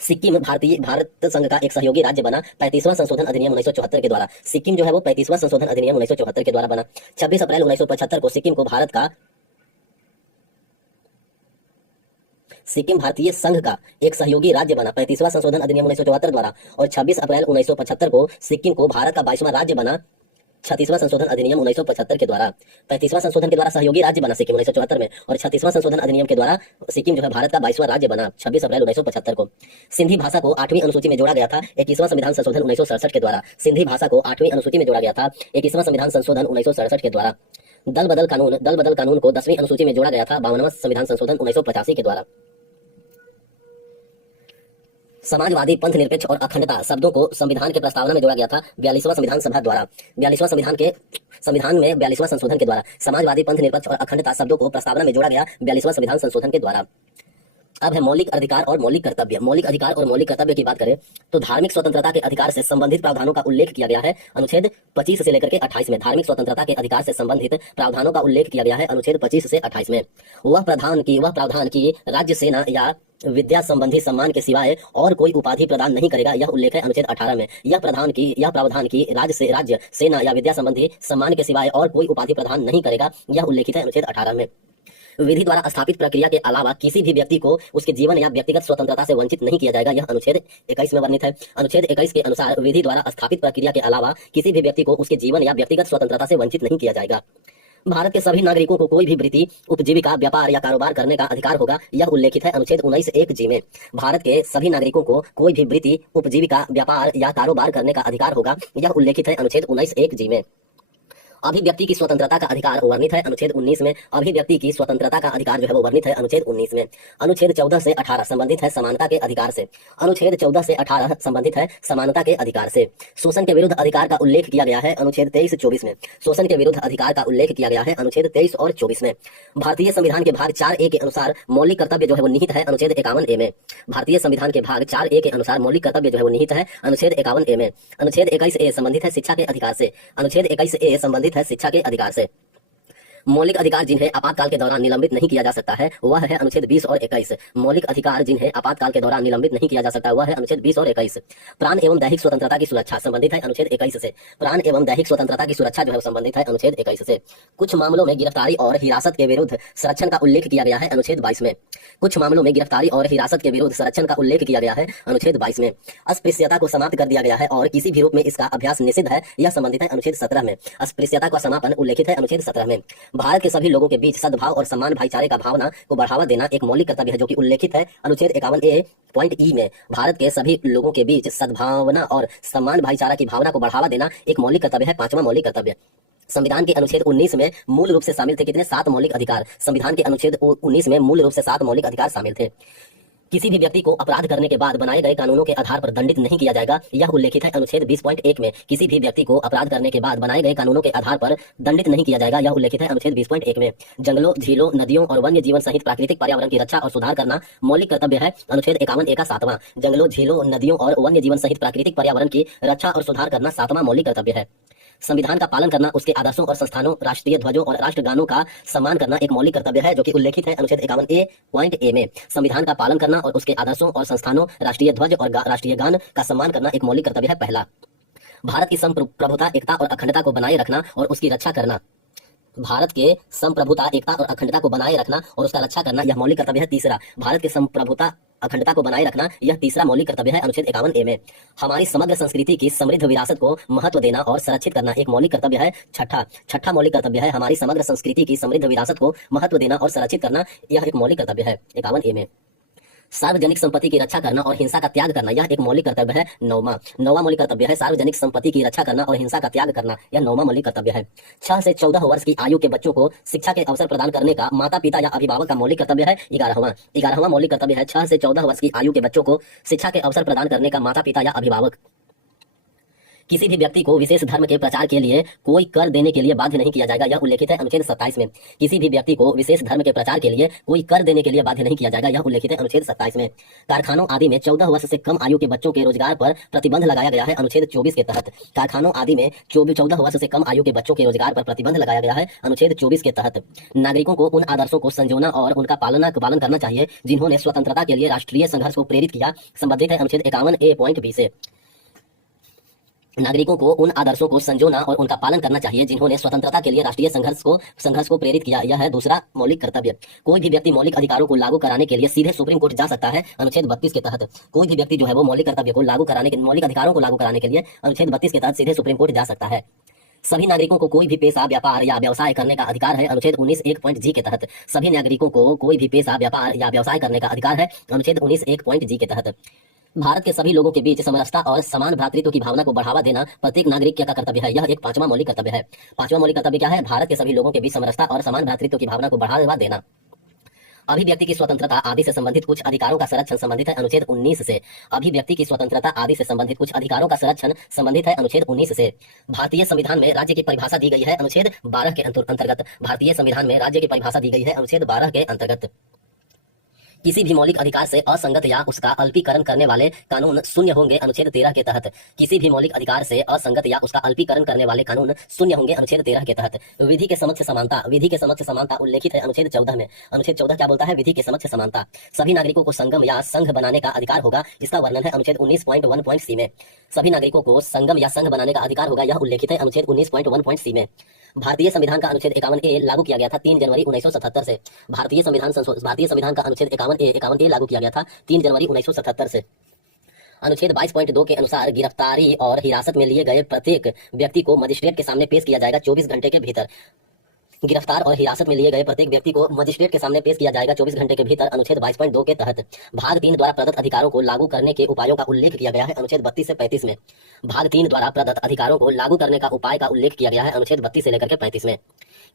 सिक्किम भारत संघ का एक सहयोगी राज्य बना 35वां संशोधन अधिनियम 1974 के द्वारा। सिक्किम जो है वो 35वां संशोधन अधिनियम 1974 के द्वारा बना। 26 अप्रैल 1975 को सिक्किम भारतीय संघ का एक सहयोगी राज्य बना 35वां संशोधन अधिनियम 1974 द्वारा। और 26 अप्रैल 1975 को सिक्किम को भारत का 22वां राज्य बना 36वां संशोधन अधिनियम 1975 के द्वारा। 35वां संशोधन के द्वारा सहयोगी राज्य बना सिक्किम 1974 में, और 36वां संशोधन अधिनियम के द्वारा सिक्किम जो है भारत का 22वां राज्य बना 26 अप्रैल 1975 को। सिंधी भाषा को 8वीं अनुसूची में जोड़ा गया था 21वां संविधान संशोधन 1967 के द्वारा। सिंधी भाषा को 8वीं अनुसूची में जोड़ा गया था 21वां संविधान संशोधन 1967 के द्वारा। दल बदल कानून को 10वीं अनुसूची में जोड़ा गया था 52वां संविधान संशोधन 1985 के द्वारा। समाजवादी, पंथ निरपेक्ष और अखंडता शब्दों को संविधान के प्रस्तावना में जोड़ा गया था 42वां संविधान सभा द्वारा। 42वां संविधान में 42वां संशोधन के द्वारा समाजवादी, पंथ निरपेक्ष और अखंडता शब्दों को प्रस्तावना में जोड़ा गया 42वां संविधान संशोधन के द्वारा। अब है मौलिक अधिकार और मौलिक कर्तव्य। मौलिक अधिकार और मौलिक कर्तव्य की बात करें तो धार्मिक स्वतंत्रता के अधिकार से संबंधित प्रावधानों का उल्लेख किया गया है अनुच्छेद 25 से लेकर के 28 में। धार्मिक स्वतंत्रता के अधिकार से संबंधित प्रावधानों का उल्लेख किया गया है अनुच्छेद 25 से 28 में। वह प्रावधान की राज्य, सेना या विद्या संबंधी सम्मान के सिवाय और कोई उपाधि प्रदान नहीं करेगा, यह उल्लेख है अनुच्छेद 18 में। यह प्रावधान की राज्य, सेना या विद्या संबंधी सम्मान के सिवाय और कोई उपाधि प्रदान नहीं करेगा, यह उल्लेखित है अनुच्छेद 18 में। विधि द्वारा स्थापित प्रक्रिया के अलावा किसी भी व्यक्ति को उसके जीवन या व्यक्तिगत स्वतंत्रता से वंचित नहीं किया जाएगा, यह अनुच्छेद 21 में वर्णित है। अनुच्छेद 21 के अनुसार विधि द्वारा स्थापित प्रक्रिया के अलावा किसी भी व्यक्ति को उसके जीवन या व्यक्तिगत स्वतंत्रता से वंचित नहीं किया जाएगा। भारत के सभी नागरिकों को कोई भी वृत्ति, उपजीविका, व्यापार या कारोबार करने का अधिकार होगा, यह उल्लेखित है अनुच्छेद 19(1)(g) में। भारत के सभी नागरिकों को कोई भी वृत्ति, उपजीविका, व्यापार या कारोबार करने का अधिकार होगा, यह उल्लेखित है अनुच्छेद 19(1)(g) में। अभिव्यक्ति की स्वतंत्रता का अधिकार वर्णित है अनुच्छेद 19 में। अभिव्यक्ति की स्वतंत्रता का अधिकार जो है वो वर्णित है अनुच्छेद 19 में। अनुच्छेद 14 से 18 संबंधित है समानता के अधिकार से। अनुच्छेद 14 से 18 संबंधित है समानता के अधिकार से। शोषण के विरुद्ध अधिकार का उल्लेख किया गया है अनुच्छेद 23-24 में। शोषण के विरुद्ध अधिकार का उल्लेख किया गया है अनुच्छेद 23 और 24 में। भारतीय संविधान के भाग 4A के अनुसार मौलिक कर्तव्य जो है वो निहित है अनुच्छेद 51A में। भारतीय संविधान के भाग 4A के अनुसार मौलिक कर्तव्य जो है वो निहित है अनुच्छेद 51A में। अनुच्छेद 21A संबंधित है शिक्षा के अधिकार से। अनुच्छेद 21A संबंधित है शिक्षा के अधिकार से। मौलिक अधिकार जिन्हें आपातकाल के दौरान निलंबित नहीं किया जा सकता है वह है अनुच्छेद 20 और 21। मौलिक अधिकार जिन्हें आपातकाल के दौरान निलंबित नहीं किया जा सकता वह है अनुच्छेद 20 और 21। प्राण एवं दैहिक स्वतंत्रता की सुरक्षा संबंधित है अनुच्छेद 21 से। प्राण एवं दैहिक स्वतंत्रता की सुरक्षा जो है संबंधित है अनुच्छेद 21 से। कुछ मामलों में गिरफ्तारी और हिरासत के विरुद्ध संरक्षण का उल्लेख किया गया है अनुच्छेद 22 में। कुछ मामलों में गिरफ्तारी और हिरासत के विरुद्ध संरक्षण का उल्लेख किया गया है अनुच्छेद 22 में। अस्पृश्यता को समाप्त कर दिया गया है और किसी भी रूप में इसका अभ्यास निषिद्ध है, यह संबंधित है अनुच्छेद 17 में। अस्पृश्यता का समापन उल्लेखित है अनुच्छेद 17 में। भारत के सभी लोगों के बीच सद्भाव और सम्मान भाईचारे का भावना को बढ़ावा देना एक मौलिक कर्तव्य है जो कि उल्लेखित है अनुच्छेद 51A(e) में। भारत के सभी लोगों के बीच सद्भावना और सम्मान भाईचारा की भावना को बढ़ावा देना एक मौलिक कर्तव्य है, 5वां मौलिक कर्तव्य। संविधान के अनुच्छेद 19 में मूल रूप से शामिल थे कितने? 7 मौलिक अधिकार। संविधान के अनुच्छेद 19 में मूल रूप से 7 मौलिक अधिकार शामिल थे। किसी भी व्यक्ति को अपराध करने के बाद बनाए गए कानूनों के आधार पर दंडित नहीं किया जाएगा, यह उल्लेखित है अनुच्छेद 20.1 में। किसी भी व्यक्ति को अपराध करने के बाद बनाए गए कानूनों के आधार पर दंडित नहीं किया जाएगा, यह उल्लेखित है अनुच्छेद 20.1 में। जंगलों, झीलों, नदियों और वन्य जीवन सहित प्राकृतिक पर्यावरण की रक्षा और सुधार करना मौलिक कर्तव्य है अनुच्छेद 51A का 7वां। जंगलों, झीलों, नदियों और वन्य जीवन सहित प्राकृतिक पर्यावरण की रक्षा और सुधार करना 7वां मौलिक कर्तव्य है। संविधान का पालन करना, उसके आदर्शों और संस्थानों, राष्ट्रीय ध्वजों और राष्ट्रगानों का सम्मान करना एक मौलिक कर्तव्य है जो कि उल्लेखित है अनुच्छेद 51A में। संविधान का पालन करना और उसके आदर्शों और संस्थानों, राष्ट्रीय ध्वज और राष्ट्रीय गान का सम्मान करना एक मौलिक कर्तव्य है। पहला, भारत की संप्रभुता, एकता और अखंडता को बनाए रखना और उसकी रक्षा करना। भारत के संप्रभुता, एकता और अखंडता को बनाए रखना और उसका रक्षा करना यह मौलिक कर्तव्य है। तीसरा, भारत के संप्रभुता, अखंडता को बनाए रखना, यह तीसरा मौलिक कर्तव्य है अनुच्छेद 51A में। हमारी समग्र संस्कृति की समृद्ध विरासत को महत्व देना और संरक्षित करना एक मौलिक कर्तव्य है। छठा मौलिक कर्तव्य है हमारी समग्र संस्कृति की समृद्ध विरासत को महत्व देना और संरक्षित करना, यह एक मौलिक कर्तव्य है 51A में। सार्वजनिक संपत्ति की रक्षा करना और हिंसा का त्याग करना, यह एक मौलिक कर्तव्य है। नौवां मौलिक कर्तव्य है सार्वजनिक संपत्ति की रक्षा करना और हिंसा का त्याग करना, यह 9वां मौलिक कर्तव्य है। 6 से 14 वर्ष की आयु के बच्चों को शिक्षा के अवसर प्रदान करने का माता पिता या अभिभावक का मौलिक कर्तव्य है। 11वां मौलिक कर्तव्य है 6 से 14 वर्ष की आयु के बच्चों को शिक्षा के अवसर प्रदान करने का माता पिता या अभिभावक। किसी भी व्यक्ति को विशेष धर्म के प्रचार के लिए कोई कर देने के लिए बाध्य नहीं किया जाएगा, यह उल्लेखित है अनुच्छेद 27 में। किसी भी व्यक्ति को विशेष धर्म के प्रचार के लिए कोई कर देने के लिए बाध्य नहीं किया जाएगा, यह उल्लेखित है अनुच्छेद 27 में। कारखानों आदि में 14 वर्ष से कम आयु के बच्चों के रोजगार पर प्रतिबंध लगाया गया है अनुच्छेद 24 के तहत। कारखानों आदि में 14 वर्ष से कम आयु के बच्चों के रोजगार पर प्रतिबंध लगाया गया है अनुच्छेद 24 के तहत। नागरिकों को उन आदर्शों को संजोना और उनका पालन करना चाहिए जिन्होंने स्वतंत्रता के लिए राष्ट्रीय संघर्ष को प्रेरित किया, संबंधित है अनुच्छेद 51A.B से। नागरिकों को उन आदर्शों को संजोना और उनका पालन करना चाहिए जिन्होंने स्वतंत्रता के लिए राष्ट्रीय संघर्ष को प्रेरित किया, यह है दूसरा मौलिक कर्तव्य। कोई भी व्यक्ति मौलिक अधिकारों को लागू कराने के लिए सीधे सुप्रीम कोर्ट जा सकता है अनुच्छेद 32 के तहत। कोई भी व्यक्ति जो है वो मौलिक अधिकारों को लागू कराने के लिए अनुच्छेद 32 के तहत सीधे सुप्रीम कोर्ट जा सकता है। सभी नागरिकों को कोई भी पेशा, व्यापार या व्यवसाय करने का अधिकार है अनुच्छेद 19(1)(g के तहत। सभी नागरिकों को कोई भी पेशा, व्यापार या व्यवसाय करने का अधिकार है अनुच्छेद 19(1)(g के तहत। भारत के सभी लोगों के बीच समरसता और समान भ्रातृत्व की भावना को बढ़ावा देना प्रत्येक नागरिक का कर्तव्य है, यह एक 5वां मौलिक कर्तव्य है। 5वां मौलिक कर्तव्य क्या है? भारत के सभी लोगों के बीच समरसता और समान भ्रातृत्व की भावना को बढ़ावा देना। अभिव्यक्ति की स्वतंत्रता आदि से संबंधित कुछ अधिकारों का संरक्षण संबंधित है अनुच्छेद 19 से। अभिव्यक्ति की स्वतंत्रता आदि से संबंधित कुछ अधिकारों का संरक्षण संबंधित है अनुच्छेद 19 से। भारतीय संविधान में राज्य की परिभाषा दी गई है अनुच्छेद 12 के अंतर्गत। भारतीय संविधान में राज्य की परिभाषा दी गई है अनुच्छेद 12 के अंतर्गत। किसी भी मौलिक अधिकार से असंगत या उसका अल्पीकरण करने वाले कानून शून्य होंगे अनुच्छेद 13 के तहत। किसी भी मौलिक अधिकार से असंगत या उसका अल्पीकरण करने वाले कानून शून्य होंगे अनुच्छेद 13 के तहत। विधि के समक्ष समानता, विधि के समक्ष समानता उल्लेखित है अनुच्छेद 14 में। अनुच्छेद 14 क्या बोलता है? विधि के समक्ष समानता। सभी नागरिकों को संगम या संघ बनाने का अधिकार होगा, इसका वर्णन है अनुच्छेद 19.1.c में। सभी नागरिकों को संगम या संघ बनाने का अधिकार होगा, यह उल्लेखित है अनुच्छेद 19.1.c में। भारतीय संविधान का अनुच्छेद 51A लागू किया गया था 3 जनवरी 1977 से। भारतीय संविधान का अनुच्छेद 51A लागू किया गया था 3 जनवरी 1977 से। अनुच्छेद 22.2 के अनुसार गिरफ्तारी और हिरासत में लिए गए प्रत्येक व्यक्ति को मजिस्ट्रेट के सामने पेश किया जाएगा 24 घंटे के भीतर। गिरफ्तार और हिरासत में लिए गए प्रत्येक व्यक्ति को मजिस्ट्रेट के सामने पेश किया जाएगा 24 घंटे के भीतर। अनुच्छेद 22.2 के तहत भाग 3 द्वारा प्रदत्त अधिकारों को लागू करने के उपायों का उल्लेख किया गया है अनुच्छेद 32 से 35 में। भाग 3 द्वारा प्रदत्त अधिकारों को लागू करने का उपाय का उल्लेख किया गया है अनुच्छेद 32 से लेकर के 35 में।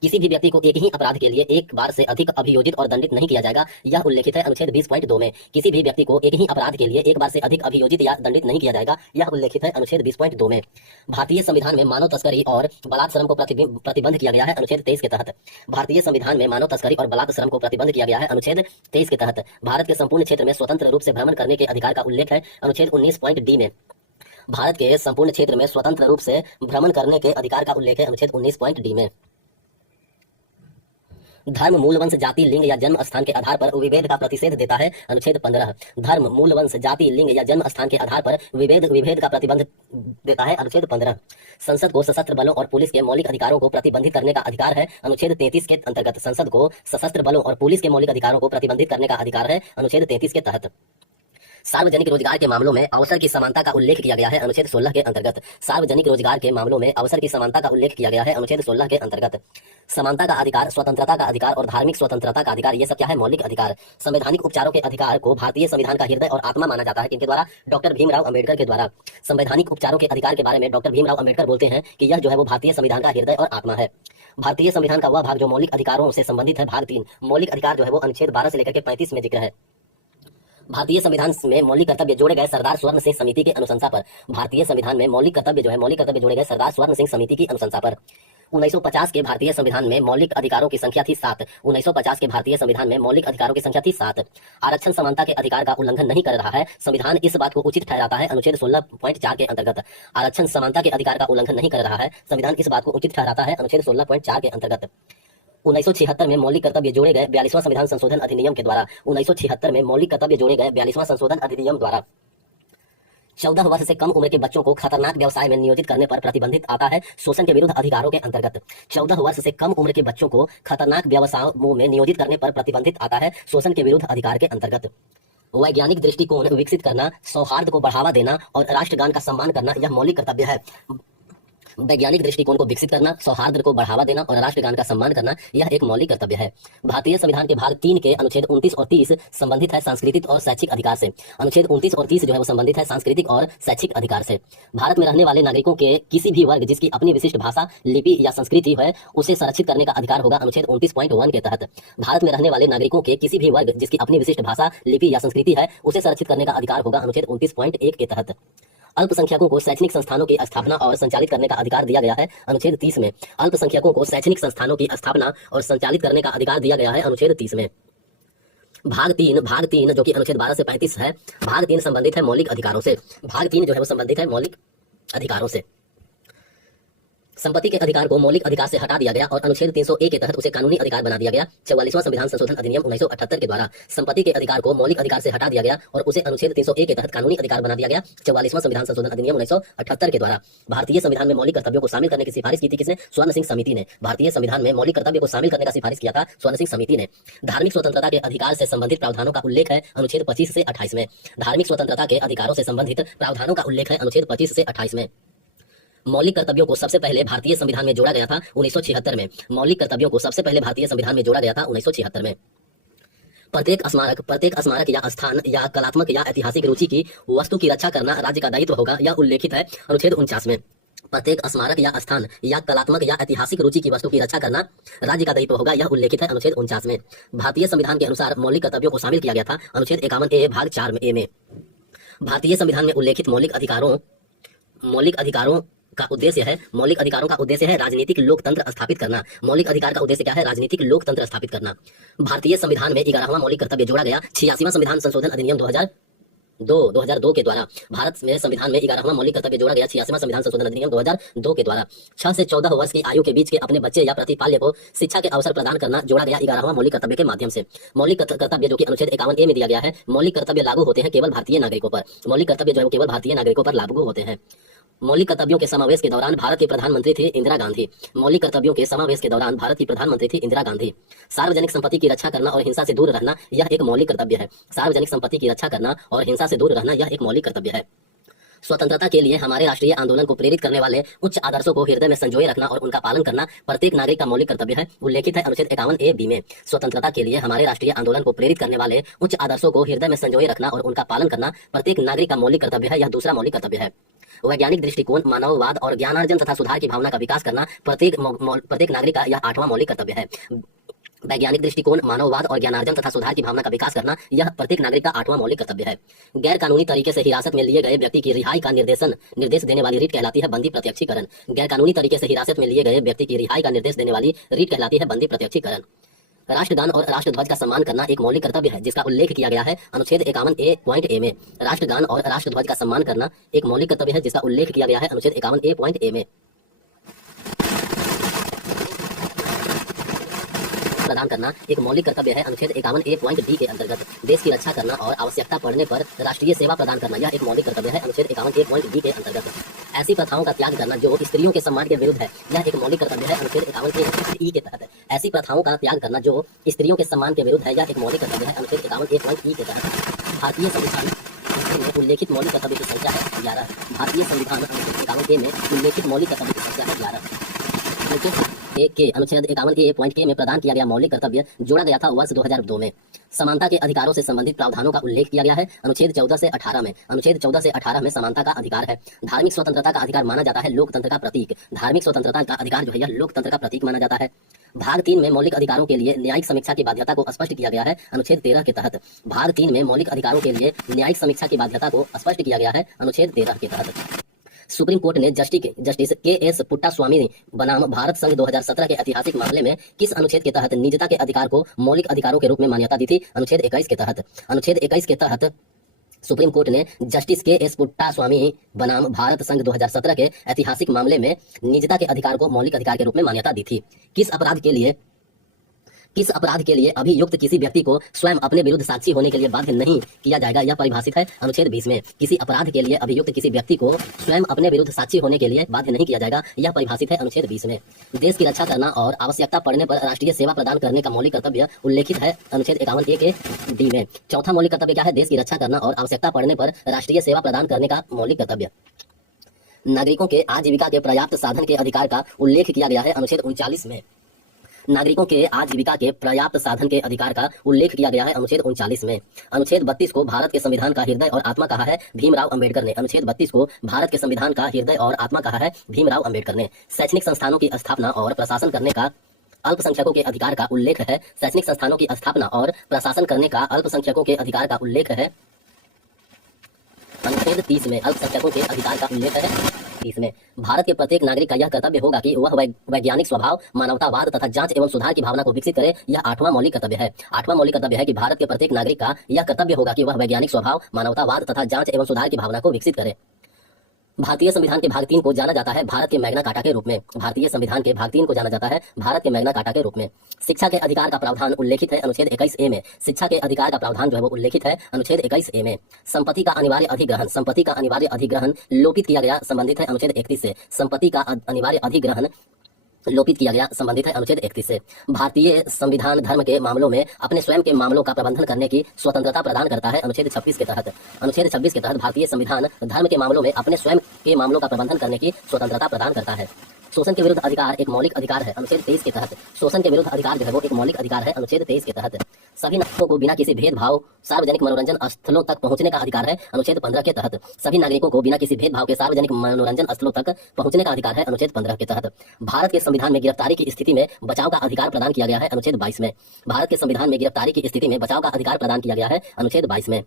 किसी भी व्यक्ति को एक ही अपराध के लिए एक बार से अधिक अभियोजित और दंडित नहीं किया जाएगा, यह उल्लेखित है अनुच्छेद 20.2 में। किसी भी व्यक्ति को एक ही अपराध के लिए एक बार से अधिक अभियोजित या दंडित नहीं किया जाएगा, यह उल्लेखित है अनुच्छेद 20.2 में। भारतीय संविधान में मानव तस्करी और बलात्श्रम को प्रतिबंध किया गया है अनुच्छेद 23 के तहत। भारतीय संविधान में मानव तस्करी और बलात्श्रम को प्रतिबंध किया गया है अनुच्छेद 23 के तहत। भारत के संपूर्ण क्षेत्र में स्वतंत्र रूप से भ्रमण करने के अधिकार का उल्लेख है अनुच्छेद 19.d में। भारत के संपूर्ण क्षेत्र में स्वतंत्र रूप से भ्रमण करने के अधिकार का उल्लेख है अनुच्छेद 19.d में। धर्म, मूल वंश, जाति, लिंग या जन्म स्थान के आधार पर विभेद का प्रतिषेध देता है अनुच्छेद 15। धर्म, मूल वंश, जाति, लिंग या जन्म स्थान के आधार पर विभेद का प्रतिबंध देता है अनुच्छेद 15। संसद को सशस्त्र बलों और पुलिस के मौलिक अधिकारों को प्रतिबंधित करने का अधिकार है अनुच्छेद 33 के अंतर्गत। संसद को सशस्त्र बलों और पुलिस के मौलिक अधिकारों को प्रतिबंधित करने का अधिकार है अनुच्छेद 33 के तहत। सार्वजनिक रोजगार के मामलों में अवसर की समानता का उल्लेख किया गया है अनुच्छेद 16 के अंतर्गत। सार्वजनिक रोजगार के मामलों में अवसर की समानता का उल्लेख किया गया है अनुच्छेद 16 के अंतर्गत। समानता का अधिकार, स्वतंत्रता का अधिकार और धार्मिक स्वतंत्रता का अधिकार, ये सब क्या है? मौलिक अधिकार। संवैधानिक उपचारों के अधिकार को भारतीय संविधान का हृदय और आत्मा माना जाता है। इनके द्वारा डॉक्टर भीमराव अंबेडकर के द्वारा। संवैधानिक उपचारों के अधिकार के बारे में डॉक्टर भीमराव अंबेडकर बोलते हैं कि यह जो है वो भारतीय संविधान का हृदय और आत्मा है। भारतीय संविधान का वह भाग जो मौलिक अधिकारों से संबंधित है, भाग 3 मौलिक अधिकार जो है वो अनुच्छेद 12 से लेकर के 35 में जिक्र है। भारतीय संविधान में मौलिक कर्तव्य जोड़े गए सरदार स्वर्ण सिंह समिति की अनुशंसा पर। भारतीय संविधान में मौलिक कर्तव्य जोड़े गए सरदार स्वर्ण सिंह समिति की अनुशंसा पर। 1950 के भारतीय संविधान में मौलिक अधिकारों की संख्या थी 7। 1950 के भारतीय संविधान में मौलिक अधिकारों की संख्या थी 7। आरक्षण समानता के अधिकार का उल्लंघन नहीं कर रहा है। संविधान इस बात को उचित ठहराता है अनुच्छेद 16.4 के अंतर्गत। आरक्षण समानता के अधिकार का उल्लंघन नहीं कर रहा है। संविधान इस बात को उचित ठहराता है अनुच्छेद 16.4 के अंतर्गत। 1976 में मौलिक कर्तव्य जोड़े गए 42वां संविधान संशोधन अधिनियम के द्वारा। 1976 में मौलिक कर्तव्य जोड़े गए 42वां संशोधन अधिनियम द्वारा 14 वर्ष से कम उम्र के बच्चों को खतरनाक व्यवसाय में नियोजित करने पर प्रतिबंधित आता है शोषण के विरुद्ध अधिकारों के अंतर्गत। 14 वर्ष से कम उम्र के बच्चों को खतरनाक व्यवसायों में नियोजित करने पर प्रतिबंधित आता है शोषण के विरुद्ध अधिकार के अंतर्गत। वैज्ञानिक दृष्टिकोण विकसित करना, सौहार्द को बढ़ावा देना और राष्ट्रगान का सम्मान करना, यह मौलिक कर्तव्य है। वैज्ञानिक दृष्टिकोण को विकसित करना, सौहार्द को बढ़ावा देना और राष्ट्रगान का सम्मान करना, यह एक मौलिक कर्तव्य है। भारतीय संविधान के भाग 3 के अनुच्छेद 29 और 30 संबंधित है सांस्कृतिक और शैक्षिक अधिकार से। अनुच्छेद 29 और 30 जो है वो संबंधित है सांस्कृतिक और शैक्षिक अधिकार से। भारत में रहने वाले नागरिकों के किसी भी वर्ग जिसकी अपनी विशिष्ट भाषा, लिपि या संस्कृति है, उसे संरक्षित करने का अधिकार होगा अनुच्छेद 29.1 के तहत। भारत में रहने वाले नागरिकों के किसी भी वर्ग जिसकी अपनी विशिष्ट भाषा, लिपि या संस्कृति है, उसे संरक्षित करने का अधिकार होगा अनुच्छेद 29.1 के तहत। अल्पसंख्यकों को शैक्षणिक संस्थानों की स्थापना और संचालित करने का अधिकार दिया गया है अनुच्छेद 30 में। अल्पसंख्यकों को शैक्षणिक संस्थानों की स्थापना और संचालित करने का अधिकार दिया गया है अनुच्छेद 30 में। भाग 3 जो कि अनुच्छेद 12 से 35 है, भाग 3 संबंधित है मौलिक अधिकारों से। भाग 3 जो है वो संबंधित है मौलिक अधिकारों से। संपत्ति के अधिकार को मौलिक अधिकार से हटा दिया गया और अनुच्छेद 301 के तहत उसे कानूनी अधिकार बना दिया गया 44वां संविधान संशोधन अधिनियम 1978 के द्वारा। संपत्ति के अधिकार को मौलिक अधिकार से हटा दिया गया और उसे अनुच्छेद 301 के तहत कानूनी अधिकार बना दिया गया 44वां संविधान संशोधन अधिनियम 1978 के द्वारा। भारतीय संविधान में मौलिक कर्तव्यों को शामिल करने की सिफारिश की थी किसने? स्वर्ण सिंह समिति ने। भारतीय संविधान में मौलिक कर्तव्य को शामिल करने का सिफारिश किया था स्वर्ण सिंह समिति ने। धार्मिक स्वतंत्रता के अधिकार से संबंधित प्रावधानों का उल्लेख है अनुच्छेद 25 से 28 में। धार्मिक स्वतंत्रता के अधिकारों से संबंधित प्रावधानों का उल्लेख है अनुच्छेद 25 से 28 में। मौलिक कर्तव्यों को सबसे पहले भारतीय संविधान में जोड़ा गया था 1976 में। मौलिक कर्तव्यों को सबसे पहले भारतीय संविधान में जोड़ा गया था 1976 में। प्रत्येक स्मारक या स्थान या कलात्मक या ऐतिहासिक रुचि की वस्तु की रक्षा करना राज्य का दायित्व होगा, यह उल्लेखित है अनुच्छेद 49 में। प्रत्येक स्मारक या स्थान या कलात्मक या ऐतिहासिक रुचि की वस्तु की रक्षा करना राज्य का दायित्व होगा, यह उल्लेखित है अनुच्छेद 49 में। भारतीय संविधान के अनुसार मौलिक कर्तव्यों को शामिल किया गया था अनुच्छेद 51A भाग 4 में। भारतीय संविधान में उल्लेखित मौलिक अधिकारों का उद्देश्य है राजनीतिक लोकतंत्र स्थापित करना। मौलिक अधिकार का उद्देश्य क्या है? राजनीतिक लोकतंत्र स्थापित करना। भारतीय संविधान में 11वां मौलिक कर्तव्य जोड़ा गया 86वां संविधान संशोधन अधिनियम 2002 के द्वारा। भारत में संविधान में 11वां मौलिक कर्तव्य जोड़ा गया 86वां संविधान संशोधन अधिनियम 2002 के द्वारा। 6 से 14 वर्ष की आयु के बीच के अपने बच्चे या प्रतिपाल्य को शिक्षा के अवसर प्रदान करना जोड़ा गया 11वां मौलिक कर्तव्य के माध्यम से। मौलिक कर्तव्य जो कि अनुच्छेद 51A में दिया गया है, मौलिक कर्तव्य लागू होते हैं केवल भारतीय नागरिकों पर। मौलिक कर्तव्य जो है केवल भारतीय नागरिकों पर लागू होते हैं। मौलिक कर्तव्यों के समावेश के दौरान भारत की प्रधानमंत्री थी इंदिरा गांधी। मौलिक कर्तव्यों के समावेश के दौरान भारत की प्रधानमंत्री थी इंदिरा गांधी। सार्वजनिक संपत्ति की रक्षा करना और हिंसा से दूर रहना यह एक मौलिक कर्तव्य है। सार्वजनिक संपत्ति की रक्षा करना और हिंसा से दूर रहना यह एक मौलिक कर्तव्य है। स्वतंत्रता के लिए हमारे राष्ट्रीय आंदोलन को प्रेरित करने वाले उच्च आदर्शों को हृदय में संजोए रखना और उनका पालन करना प्रत्येक नागरिक का मौलिक कर्तव्य है, उल्लेखित है अनुच्छेद 51A(b) में। स्वतंत्रता के लिए हमारे राष्ट्रीय आंदोलन को प्रेरित करने वाले उच्च आदर्शों को हृदय में संजोए रखना और उनका पालन करना प्रत्येक नागरिक का मौलिक कर्तव्य है, यह दूसरा मौलिक कर्तव्य है। वैज्ञानिक दृष्टिकोण, मानववाद और ज्ञानार्जन तथा सुधार की भावना का विकास करना प्रत्येक नागरिक का यह 8वां मौलिक कर्तव्य है। वैज्ञानिक दृष्टिकोण, मानववाद और ज्ञानार्जन तथा सुधार की भावना का विकास करना यह प्रत्येक नागरिक का 8वां मौलिक कर्तव्य है। गैर कानूनी तरीके से हिरासत में लिए गए व्यक्ति की रिहाई का निर्देश देने वाली रीट कहलाती है बंदी प्रत्यक्षीकरण। गैर कानूनी तरीके से हिरासत में लिए गए व्यक्ति की रिहाई का निर्देश देने वाली रीट कहलाती है बंदी प्रत्यक्षीकरण। राष्ट्रगान और राष्ट्रध्वज का सम्मान करना एक मौलिक कर्तव्य है, जिसका उल्लेख किया गया है अनुच्छेद 51A(a) में। राष्ट्रगान और राष्ट्रध्वज का सम्मान करना एक मौलिक कर्तव्य है, जिसका उल्लेख किया गया है अनुच्छेद 51A(a) में। प्रदान करना एक मौलिक कर्तव्य है, अनुच्छेद 51A(b) के अंतर्गत। देश की रक्षा करना और आवश्यकता पड़ने पर राष्ट्रीय सेवा प्रदान करना यह एक मौलिक कर्तव्य है, अनुच्छेद 51A(b) के अंतर्गत। ऐसी प्रथाओं का त्याग करना जो स्त्रियों के सम्मान के विरुद्ध है, यह एक मौलिक कर्तव्य है, अनुच्छेद 51A(e) के तहत। ऐसी प्रथाओं का त्याग करना जो स्त्रियों के सम्मान के विरुद्ध है, यह एक मौलिक कर्तव्य है, अनुच्छेद 51A(e) के तहत। भारतीय संविधान में उल्लेखित मौलिक कर्तव्य की संख्या है 11। भारतीय संविधान अनुच्छेद 51A में उल्लेखित मौलिक कर्तव्य की संख्या है 11। अनुच्छेद 51A(k) में प्रदान किया गया मौलिक कर्तव्य जोड़ा गया था वर्ष 2002 में। समानता के अधिकारों से संबंधित प्रावधानों का उल्लेख किया गया है अनुच्छेद 14 से 18 में। अनुच्छेद 14 से 18 में समानता का अधिकार है। धार्मिक स्वतंत्रता का अधिकार माना जाता है लोकतंत्र का प्रतीक। धार्मिक स्वतंत्रता का अधिकार जो है यह लोकतंत्र का प्रतीक माना जाता है। भाग 3 में मौलिक अधिकारों के लिए न्यायिक समीक्षा की बाध्यता को स्पष्ट किया गया है अनुच्छेद 13 के तहत। भाग 3 में मौलिक अधिकारों के लिए न्यायिक समीक्षा की बाध्यता को स्पष्ट किया गया है अनुच्छेद 13 के तहत। सुप्रीम कोर्ट ने जस्टिस के.एस. पुट्टास्वामी बनाम भारत संघ 2017 के ऐतिहासिक मामले में किस अनुच्छेद के तहत निजता के अधिकार को मौलिक अधिकारों के रूप में मान्यता दी थी? अनुच्छेद 21 के तहत। अनुच्छेद 21 के तहत सुप्रीम कोर्ट ने जस्टिस के.एस. पुट्टास्वामी बनाम भारत संघ 2017 के ऐतिहासिक मामले में निजता के अधिकार को मौलिक अधिकार के रूप में मान्यता दी थी। किस अपराध के लिए अभियुक्त किसी व्यक्ति को स्वयं अपने विरुद्ध साक्षी होने के लिए बाध्य नहीं किया जाएगा, यह परिभाषित है अनुच्छेद 20 में। किसी अपराध के लिए अभियुक्त किसी व्यक्ति को स्वयं अपने विरुद्ध साक्षी होने के लिए बाध्य नहीं किया जाएगा, यह परिभाषित है अनुच्छेद 20 में। देश की रक्षा करना और आवश्यकता पड़ने पर राष्ट्रीय सेवा प्रदान करने का मौलिक कर्तव्य उल्लेखित है अनुच्छेद 51A(d) में। चौथा मौलिक कर्तव्य क्या है? देश की रक्षा करना और आवश्यकता पड़ने पर राष्ट्रीय सेवा प्रदान करने का मौलिक कर्तव्य। नागरिकों के आजीविका के पर्याप्त साधन के अधिकार का उल्लेख किया गया है अनुच्छेद 39 में। नागरिकों के आजीविका के पर्याप्त साधन के अधिकार का उल्लेख किया गया है अनुच्छेद 39 में। अनुच्छेद 32 को भारत के संविधान का हृदय और आत्मा कहा है भीमराव अंबेडकर ने। अनुच्छेद 32 को भारत के संविधान का हृदय और आत्मा कहा है भीमराव अंबेडकर ने। शैक्षणिक संस्थानों की स्थापना और प्रशासन करने का अल्पसंख्यकों के अधिकार का उल्लेख है। शैक्षणिक संस्थानों की स्थापना और प्रशासन करने का अल्पसंख्यकों के अधिकार का उल्लेख है अनुच्छेद 30 में। अल्पसंख्यकों के अधिकार का उल्लेख है 30 में। भारत के प्रत्येक नागरिक का यह कर्तव्य होगा कि वह वैज्ञानिक स्वभाव, मानवतावाद तथा जांच एवं सुधार की भावना को विकसित करे, यह 8वां मौलिक कर्तव्य है। 8वां मौलिक कर्तव्य है कि भारत के प्रत्येक नागरिक का यह कर्तव्य होगा कि वह वैज्ञानिक स्वभाव, मानवतावाद तथा जांच एवं सुधार की भावना को विकसित करे। भारतीय संविधान के भाग 3 को जाना जाता है भारत के मैग्ना कार्टा के रूप में। भारतीय संविधान के भाग 3 को जाना जाता है भारत के मैग्ना कार्टा के रूप में। शिक्षा के अधिकार का प्रावधान उल्लेखित है अनुच्छेद 21A में। शिक्षा के अधिकार का प्रावधान जो है वो उल्लेखित है अनुच्छेद 21A में। संपत्ति का अनिवार्य अधिग्रहण लोपित किया गया संबंधित है अनुच्छेद 31 से। संपत्ति का अनिवार्य अधिग्रहण लोपित किया गया संबंधित है अनुच्छेद 31 से। भारतीय संविधान धर्म के मामलों में अपने स्वयं के मामलों का प्रबंधन करने की स्वतंत्रता प्रदान करता है अनुच्छेद 26 के तहत। अनुच्छेद 26 के तहत भारतीय संविधान धर्म के मामलों में अपने स्वयं के मामलों का प्रबंधन करने की स्वतंत्रता प्रदान करता है। शोषण के विरुद्ध अधिकार एक मौलिक अधिकार है अनुच्छेद 23 के तहत। शोषण के विरुद्ध अधिकार जो है वो एक मौलिक अधिकार है अनुच्छेद 23 के तहत। सभी नागरिकों को बिना किसी भेदभाव सार्वजनिक मनोरंजन स्थलों तक पहुंचने का अधिकार है अनुच्छेद 15 के तहत। सभी नागरिकों को बिना किसी भेदभाव के सार्वजनिक मनोरंजन स्थलों तक पहुंचने का अधिकार है अनुच्छेद 15 के तहत। भारत के संविधान में गिरफ्तारी की स्थिति में बचाव का अधिकार प्रदान किया गया है अनुच्छेद 22 में। भारत के संविधान में गिरफ्तारी की स्थिति में बचाव का अधिकार प्रदान किया गया है अनुच्छेद 22 में।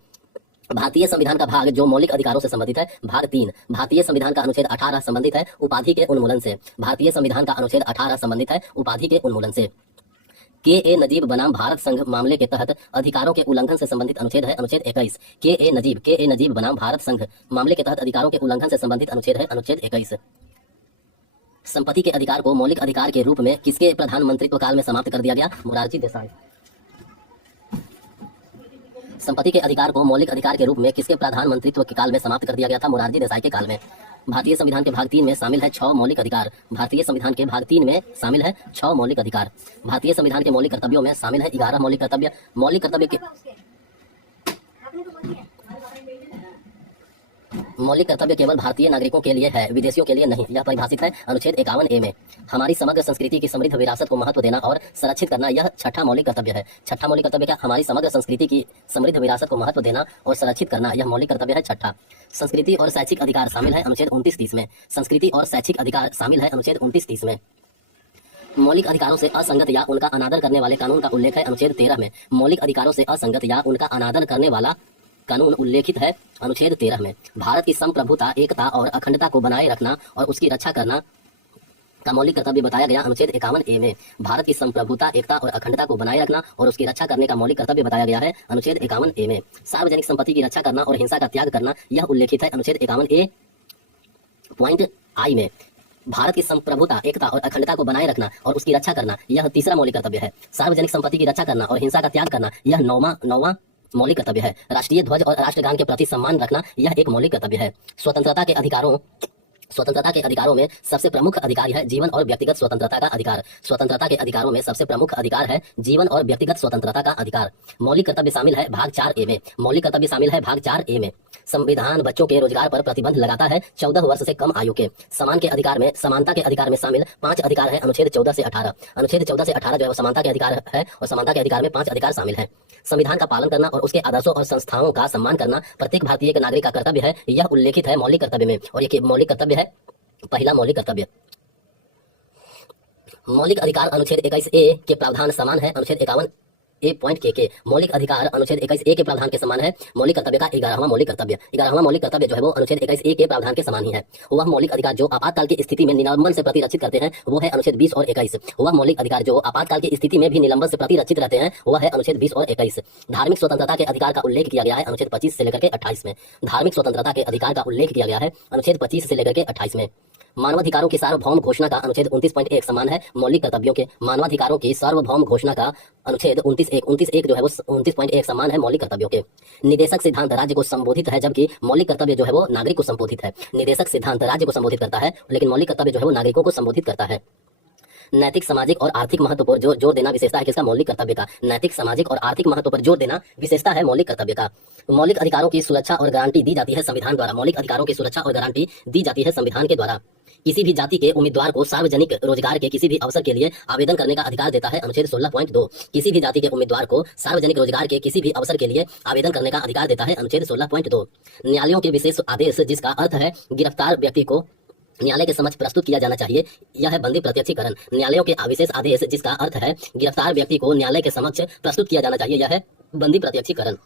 भारतीय संविधान का भाग जो मौलिक अधिकारों से संबंधित है भाग 3। भारतीय संविधान का अनुच्छेद 18 संबंधित है उपाधि के उन्मूलन से। भारतीय संविधान का अनुच्छेद 18 संबंधित है उपाधि के उन्मूलन से। के.ए. नजीब बनाम भारत संघ मामले के तहत अधिकारों के उल्लंघन से संबंधित अनुच्छेद है अनुच्छेद 21। के.ए. नजीब बनाम भारत संघ मामले के तहत अधिकारों के उल्लंघन से संबंधित अनुच्छेद है अनुच्छेद 21। संपत्ति के अधिकार को मौलिक अधिकार के रूप में किसके प्रधानमंत्रित्व काल में समाप्त कर दिया गया? मोरारजी देसाई। संपत्ति के अधिकार को मौलिक अधिकार के रूप में किसके प्रधानमंत्रित्व के काल में समाप्त कर दिया गया था? मोरारजी देसाई के काल में। भारतीय संविधान के भाग 3 में शामिल है 6 मौलिक अधिकार। भारतीय संविधान के भाग 3 में शामिल है 6 मौलिक अधिकार। भारतीय संविधान के मौलिक कर्तव्यों में शामिल है 11 मौलिक कर्तव्य। मौलिक कर्तव्य केवल भारतीय नागरिकों के लिए है, विदेशियों के लिए नहीं। यह परिभाषित है अनुच्छेद 51A में। हमारी समग्र संस्कृति की समृद्ध विरासत को महत्व देना और संरक्षित करना, यह छठा मौलिक कर्तव्य है। छठा मौलिक कर्तव्य क्या? हमारी समग्र संस्कृति की समृद्ध विरासत को महत्व देना और संरक्षित करना, यह मौलिक कर्तव्य है छठा। संस्कृति और शैक्षिक अधिकार शामिल है अनुच्छेद 29-30 में। संस्कृति और शैक्षिक अधिकार शामिल है अनुच्छेद 29-30 में। मौलिक अधिकारों से असंगत या उनका अनादर करने वाले कानून का उल्लेख है अनुच्छेद 13 में। मौलिक अधिकारों से असंगत या उनका अनादर करने वाला कानून उल्लेखित है अनुच्छेद 13 में। भारत की संप्रभुता, एकता और अखंडता को बनाए रखना और उसकी रक्षा करना का मौलिक कर्तव्य बताया गया अनुच्छेद 51A में। भारत की संप्रभुता, एकता और अखंडता को बनाए रखना और उसकी रक्षा करने का मौलिक कर्तव्य बताया गया है अनुच्छेद 51A में। सार्वजनिक संपत्ति की रक्षा करना और हिंसा का त्याग करना, यह उल्लेखित है अनुच्छेद 51A.I में। भारत की संप्रभुता, एकता और अखंडता को बनाए रखना और उसकी रक्षा करना, यह तीसरा मौलिक कर्तव्य है। सार्वजनिक संपत्ति की रक्षा करना और हिंसा का त्याग करना, यह नौवां मौलिक कर्तव्य है। राष्ट्रीय ध्वज और राष्ट्रगान के प्रति सम्मान रखना, यह एक मौलिक कर्तव्य है। स्वतंत्रता के अधिकारों में सबसे प्रमुख अधिकार है जीवन और व्यक्तिगत स्वतंत्रता का अधिकार। स्वतंत्रता के अधिकारों में सबसे प्रमुख अधिकार है जीवन और व्यक्तिगत स्वतंत्रता का अधिकार। मौलिक कर्तव्य शामिल है भाग 4A में। मौलिक कर्तव्य शामिल है भाग 4A में। संविधान बच्चों के रोजगार पर प्रतिबंध लगाता है 14 वर्ष से कम आयु के। समानता के अधिकार में शामिल 5 अधिकार है अनुच्छेद 14 से 18। अनुच्छेद 14 से 18 जो है समानता के अधिकार है और समानता के अधिकार में 5 अधिकार शामिल है। संविधान का पालन करना और उसके आदर्शों और संस्थाओं का सम्मान करना प्रत्येक भारतीय के नागरिक का कर्तव्य है, यह उल्लेखित है मौलिक कर्तव्य में। और ये मौलिक कर्तव्य है पहला मौलिक कर्तव्य। मौलिक अधिकार अनुच्छेद 21A के प्रावधान समान है अनुच्छेद 51A.K। मौलिक अधिकार अनुच्छेद 21A के प्रावधान के समान है। मौलिक कर्तव्य का 11वां मौलिक कर्तव्य जो है वो अनुच्छेद 21A के प्रावधान के समान ही है। वह मौलिक अधिकार जो आपातकाल की स्थिति में निलंबन से प्रतिरक्षित करते हैं, वो है अनुच्छेद 20 और 21। वह मौलिक अधिकार जो आपातकाल की स्थिति में भी निलंबन से प्रतिरक्षित रहते हैं, वह है अनुच्छेद 20 और 21। धार्मिक स्वतंत्रता के अधिकार का उल्लेख किया गया है अनुच्छेद 25 से लेकर के 28 में। धार्मिक स्वतंत्रता के अधिकार का उल्लेख किया गया है अनुच्छेद 25 से लेकर के 28 में। मानवाधिकारों की सार्वभौम घोषणा का अनुच्छेद 29.1 समान है मौलिक कर्तव्यों के। मानवाधिकारों की सार्वभौम घोषणा का अनुच्छेद 29.1 जो है वो 29.1 समान है मौलिक कर्तव्यों के। निदेशक सिद्धांत राज्य को संबोधित है, जबकि मौलिक कर्तव्य जो है वो नागरिक को संबोधित है। निदेशक सिद्धांत राज्य को संबोधित करता है, लेकिन मौलिक कर्तव्य जो है वो नागरिकों को संबोधित करता है। नैतिक, सामाजिक और आर्थिक महत्व पर जोर देना विशेषता है किसका? मौलिक कर्तव्य का। नैतिक, सामाजिक और आर्थिक महत्व पर जोर देना विशेषता है मौलिक कर्तव्य का। मौलिक अधिकारों की सुरक्षा और गारंटी दी जाती है संविधान द्वारा। मौलिक अधिकारों की सुरक्षा और गारंटी दी जाती है संविधान के द्वारा। किसी भी जाति के उम्मीदवार को सार्वजनिक रोजगार के किसी भी अवसर के लिए आवेदन करने का अधिकार देता है अनुच्छेद 16.2। किसी भी जाति के उम्मीदवार को सार्वजनिक रोजगार के किसी भी अवसर के लिए आवेदन करने का अधिकार देता है अनुच्छेद 16.2। न्यायालयों के विशेष आदेश, जिसका अर्थ है गिरफ्तार व्यक्ति को न्यायालय के समक्ष प्रस्तुत किया जाना चाहिए, यह है बंदी प्रत्यक्षीकरण। न्यायालयों के विशेष आदेश, जिसका अर्थ है गिरफ्तार व्यक्ति को न्यायालय के समक्ष प्रस्तुत किया जाना चाहिए, यह है बंदी प्रत्यक्षीकरण।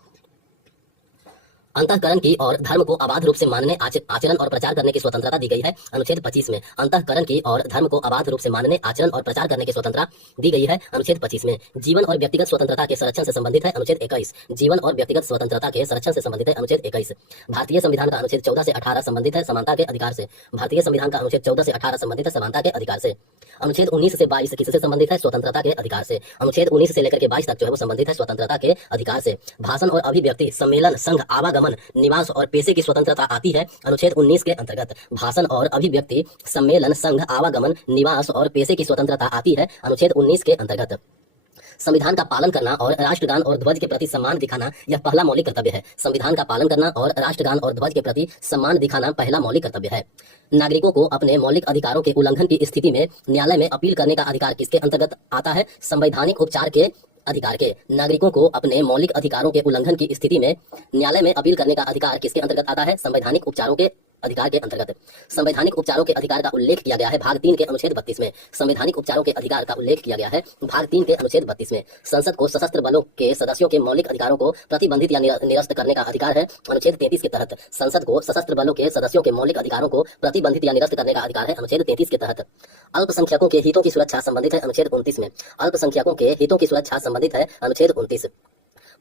अंतःकरण की और धर्म को अबाध रूप से मानने, आचरण और प्रचार करने की स्वतंत्रता दी गई है अनुच्छेद 25 में। अंतःकरण की और धर्म को अबाध रूप से मानने, आचरण और प्रचार करने की स्वतंत्रता दी गई है अनुच्छेद 25 में। जीवन और व्यक्तिगत स्वतंत्रता के संरक्षण से संबंधित है अनुच्छेद 21। जीवन और व्यक्तिगत स्वतंत्रता के संरक्षण से संबंधित है अनुच्छेद 21। भारतीय संविधान का अनुच्छेद 14 से 18 संबंधित है समानता के अधिकार से। भारतीय संविधान का अनुच्छेद 14 से 18 संबंधित है समानता के अधिकार से। अनुच्छेद 19 से 22 किससे संबंधित है? स्वतंत्रता के अधिकार से। अनुच्छेद 19 से लेकर के 22 तक जो है वो संबंधित है स्वतंत्रता के अधिकार से। भाषण और अभिव्यक्ति, सम्मेलन, संघ, आवागमन, निवास और पेशे की स्वतंत्रता आती है अनुच्छेद 19 के अंतर्गत। भाषण और अभिव्यक्ति, सम्मेलन, संघ, आवागमन, निवास और पेशे की स्वतंत्रता आती है अनुच्छेद 19 के अंतर्गत। संविधान का पालन करना और राष्ट्रगान और ध्वज के प्रति सम्मान दिखाना, यह पहला मौलिक कर्तव्य है। संविधान का पालन करना और राष्ट्रगान और ध्वज के प्रति सम्मान दिखाना पहला मौलिक कर्तव्य है। नागरिकों को अपने मौलिक अधिकारों के उल्लंघन की स्थिति में न्यायालय में अपील करने का अधिकार किसके अंतर्गत आता है? संवैधानिक उपचार के अधिकार के। नागरिकों को अपने मौलिक अधिकारों के उल्लंघन की स्थिति में न्यायालय में अपील करने का अधिकार किसके अंतर्गत आता है? संवैधानिक उपचारों के अधिकार के अंतर्गत। संवैधानिक उपचारों के अधिकार का उल्लेख किया गया है भाग 3 के अनुच्छेद 32 में। संवैधानिक उपचारों के अधिकार का उल्लेख किया गया है भाग 3 के अनुच्छेद 32 में। संसद को सशस्त्र बलों के सदस्यों के मौलिक अधिकारों को प्रतिबंधित या निरस्त करने का अधिकार है अनुच्छेद 33 के तहत। संसद को सशस्त्र बलों के सदस्यों के मौलिक अधिकारों को प्रतिबंधित या निरस्त करने का अधिकार है अनुच्छेद 33 के तहत। अल्पसंख्यकों के हितों की सुरक्षा संबंधित है अनुच्छेद 29 में। अल्पसंख्यकों के हितों की सुरक्षा संबंधित है अनुच्छेद 29।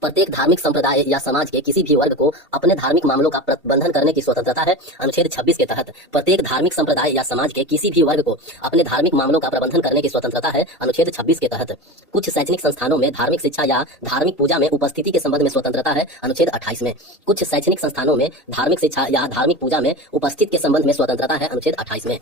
प्रत्येक धार्मिक संप्रदाय या समाज के किसी भी वर्ग को अपने धार्मिक मामलों का प्रबंधन करने की स्वतंत्रता है अनुच्छेद 26 के तहत। प्रत्येक धार्मिक संप्रदाय या समाज के किसी भी वर्ग को अपने धार्मिक मामलों का प्रबंधन करने की स्वतंत्रता है अनुच्छेद 26 के तहत। कुछ शैक्षणिक संस्थानों में धार्मिक शिक्षा या धार्मिक पूजा में उपस्थिति के संबंध में स्वतंत्रता है अनुच्छेद 28 में। कुछ शैक्षणिक संस्थानों में धार्मिक शिक्षा या धार्मिक पूजा में उपस्थिति के संबंध में स्वतंत्रता है अनुच्छेद 28 में।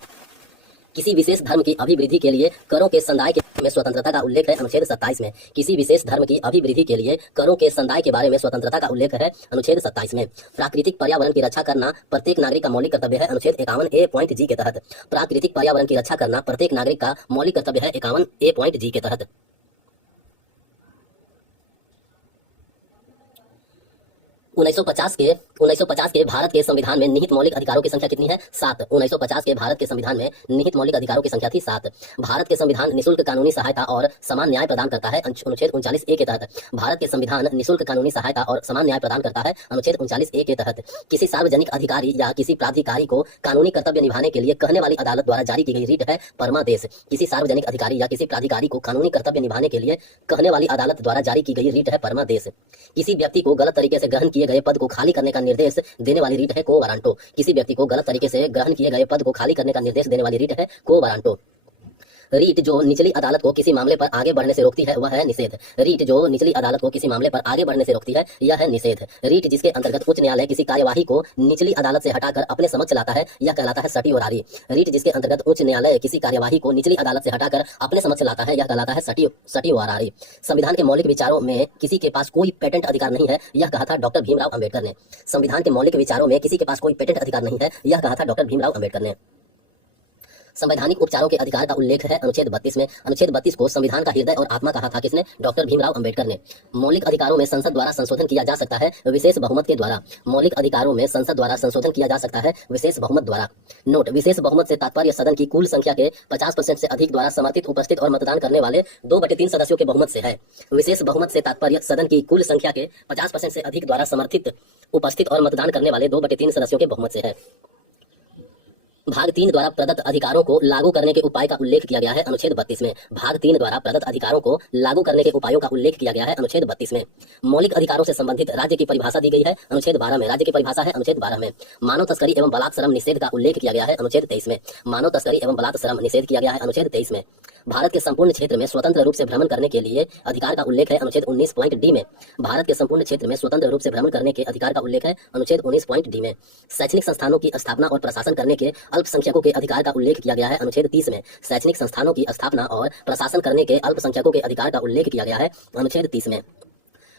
किसी विशेष धर्म की अभिवृद्धि के लिए करों के संदाय के में स्वतंत्रता का उल्लेख है अनुच्छेद 27 में। किसी विशेष धर्म की अभिवृद्धि के लिए करों के संदाय के बारे में स्वतंत्रता का उल्लेख है अनुच्छेद 27 में। प्राकृतिक पर्यावरण की रक्षा करना प्रत्येक नागरिक का मौलिक कर्तव्य है अनुच्छेद 51A.G के तहत। प्राकृतिक पर्यावरण की रक्षा करना प्रत्येक नागरिक का मौलिक कर्तव्य है 51A.G के तहत। 1950 के भारत के संविधान में निहित मौलिक अधिकारों की संख्या कितनी है? 7। 1950 के भारत के संविधान में निहित मौलिक अधिकारों की संख्या थी 7। भारत के संविधान निःशुल्क कानूनी सहायता और समान न्याय प्रदान करता है अनुच्छेद 39A के तहत। भारत के संविधान निःशुल्क कानूनी सहायता और समान न्याय प्रदान करता है अनुच्छेद 39A के तहत। किसी सार्वजनिक अधिकारी या किसी प्राधिकारी को कानूनी कर्तव्य निभाने के लिए कहने वाली अदालत द्वारा जारी की गई रिट है परमादेश। किसी सार्वजनिक अधिकारी या किसी प्राधिकारी को कानूनी कर्तव्य निभाने के लिए कहने वाली अदालत द्वारा जारी की गई रिट है परमादेश। किसी व्यक्ति को गलत तरीके से ग्रहण किए गए पद को खाली करने का निर्देश देने वाली रीट है को वारंटो। किसी व्यक्ति को गलत तरीके से ग्रहण किए गए पद को खाली करने का निर्देश देने वाली रीट है को वारंटो। रीट जो निचली अदालत को किसी मामले पर आगे बढ़ने से रोकती है वह है निषेध। रीट जो निचली अदालत को किसी मामले पर आगे बढ़ने से रोकती है यह है निषेध। रीट जिसके अंतर्गत उच्च न्यायालय किसी कार्यवाही को निचली अदालत से हटाकर अपने समक्ष लाता है यह कहलाता है सर्टिओरारी। रीट जिसके अंतर्गत उच्च न्यायालय किसी कार्यवाही को निचली अदालत से हटाकर अपने समक्ष लाता है यह कहलाता है सर्टिओरारी। संविधान के मौलिक विचारों में किसी के पास कोई पेटेंट अधिकार नहीं है यह कहा था डॉक्टर भीमराव अम्बेडकर ने। संविधान के मौलिक विचारों में किसी के पास कोई पेटेंट अधिकार नहीं है यह कहा था डॉक्टर भीमराव अम्बेडकर ने। संवैधानिक उपचारों के अधिकार का उल्लेख है अनुच्छेद 32 में। अनुच्छेद 32 को संविधान का हृदय और आत्मा कहा था किसने? डॉक्टर भीमराव अम्बेडकर ने। मौलिक अधिकारों में संसद द्वारा संशोधन किया जा सकता है विशेष बहुमत के द्वारा। मौलिक अधिकारों में संसद द्वारा संशोधन किया जा सकता है विशेष बहुमत द्वारा। नोट: विशेष बहुमत से तात्पर्य सदन की कुल संख्या के 50% से अधिक द्वारा समर्थित, उपस्थित और मतदान करने वाले 2/3 सदस्यों के बहुमत से है। विशेष बहुमत से तात्पर्य सदन की कुल संख्या के 50% से अधिक द्वारा समर्थित, उपस्थित और मतदान करने वाले 2/3 सदस्यों के बहुमत से है। भाग 3 द्वारा प्रदत्त अधिकारों को लागू करने के उपाय का उल्लेख किया गया है अनुच्छेद 32 में। भाग 3 द्वारा प्रदत्त अधिकारों को लागू करने के उपायों का उल्लेख किया गया है अनुच्छेद 32 में। मौलिक अधिकारों से संबंधित राज्य की परिभाषा दी गई है अनुच्छेद 12 में। राज्य की परिभाषा है अनुच्छेद 12 में। मानव तस्करी एवं बलात्श्रम निषेध का उल्लेख किया गया है अनुच्छेद 23 में। मानव तस्करी एवं बलात्श्रम निषेध किया गया है अनुच्छेद 23 में। भारत के संपूर्ण क्षेत्र में स्वतंत्र रूप से भ्रमण करने के लिए अधिकार का उल्लेख है अनुच्छेद 19.d में। भारत के संपूर्ण क्षेत्र में स्वतंत्र रूप से भ्रमण करने के अधिकार का उल्लेख है अनुच्छेद 19.d में। शैक्षणिक संस्थानों की स्थापना और प्रशासन करने के अल्पसंख्यकों के अधिकार का उल्लेख किया गया है अनुच्छेद 30 में। शैक्षणिक संस्थानों की स्थापना और प्रशासन करने के अल्पसंख्यकों के अधिकार का उल्लेख किया गया है अनुच्छेद 30 में।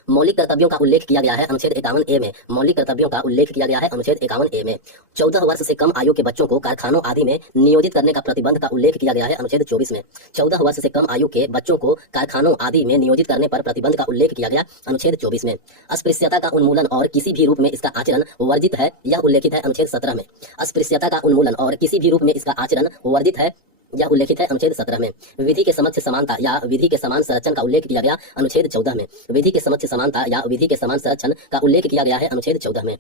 मौलिक कर्तव्यों का उल्लेख किया गया है अनुच्छेद 51A में। मौलिक कर्तव्यों का उल्लेख किया गया है अनुच्छेद 51A में। 14 वर्ष से कम आयु के बच्चों को कारखानों आदि में नियोजित करने का प्रतिबंध का उल्लेख किया गया है अनुच्छेद 24 में। 14 वर्ष से कम आयु के बच्चों को कारखानों आदि में नियोजित करने पर प्रतिबंध का उल्लेख किया गया अनुच्छेद 24 में। अस्पृश्यता का उन्मूलन और किसी भी रूप में इसका आचरण वर्जित है यह उल्लेखित है अनुच्छेद 17 में। अस्पृश्यता का उन्मूलन और किसी भी रूप में इसका आचरण वर्जित है यह उल्लेखित है अनुच्छेद 17 में। विधि के समक्ष समानता या विधि के समान संरक्षण का उल्लेख किया गया अनुच्छेद 14 में। विधि के समक्ष समानता या विधि के समान संरक्षण का उल्लेख किया गया है अनुच्छेद 14 में।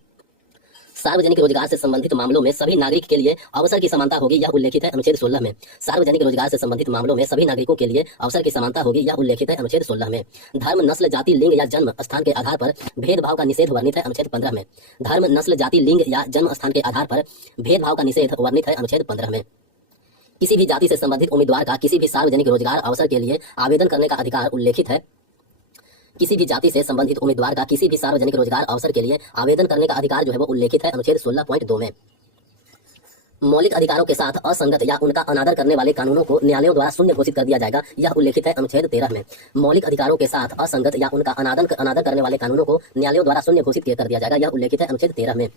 सार्वजनिक रोजगार से संबंधित मामलों में सभी नागरिक के लिए अवसर की समानता होगी यह उल्लेखित है अनुच्छेद 16 में। सार्वजनिक रोजगार से संबंधित मामलों में सभी नागरिकों के लिए अवसर की समानता होगी यह उल्लेखित है अनुच्छेद 16 में। धर्म, नस्ल, जाति, लिंग या जन्म स्थान के आधार पर भेदभाव का निषेध वर्णित है अनुच्छेद 15 में। धर्म, नस्ल, जाति, लिंग या जन्म स्थान के आधार पर भेदभाव का निषेध वर्णित है अनुच्छेद 15 में। किसी भी जाति से संबंधित उम्मीदवार का किसी भी सार्वजनिक रोजगार अवसर के लिए आवेदन करने का अधिकार उल्लेखित है। किसी भी जाति से संबंधित उम्मीदवार का किसी भी सार्वजनिक रोजगार अवसर के लिए आवेदन करने का अधिकार जो है वो उल्लेखित है अनुच्छेद 16.2 में। मौलिक अधिकारों के साथ असंगत या उनका अनादर करने वाले कानूनों को न्यायालयों द्वारा शून्य घोषित कर दिया जाएगा यह उल्लेखित है अनुच्छेद 13 में। मौलिक अधिकारों के साथ असंगत या उनका अनादर करने वाले कानूनों को न्यायालयों द्वारा शून्य घोषित कर दिया जाएगा यह उल्लेखित है अनुच्छेद 13 में।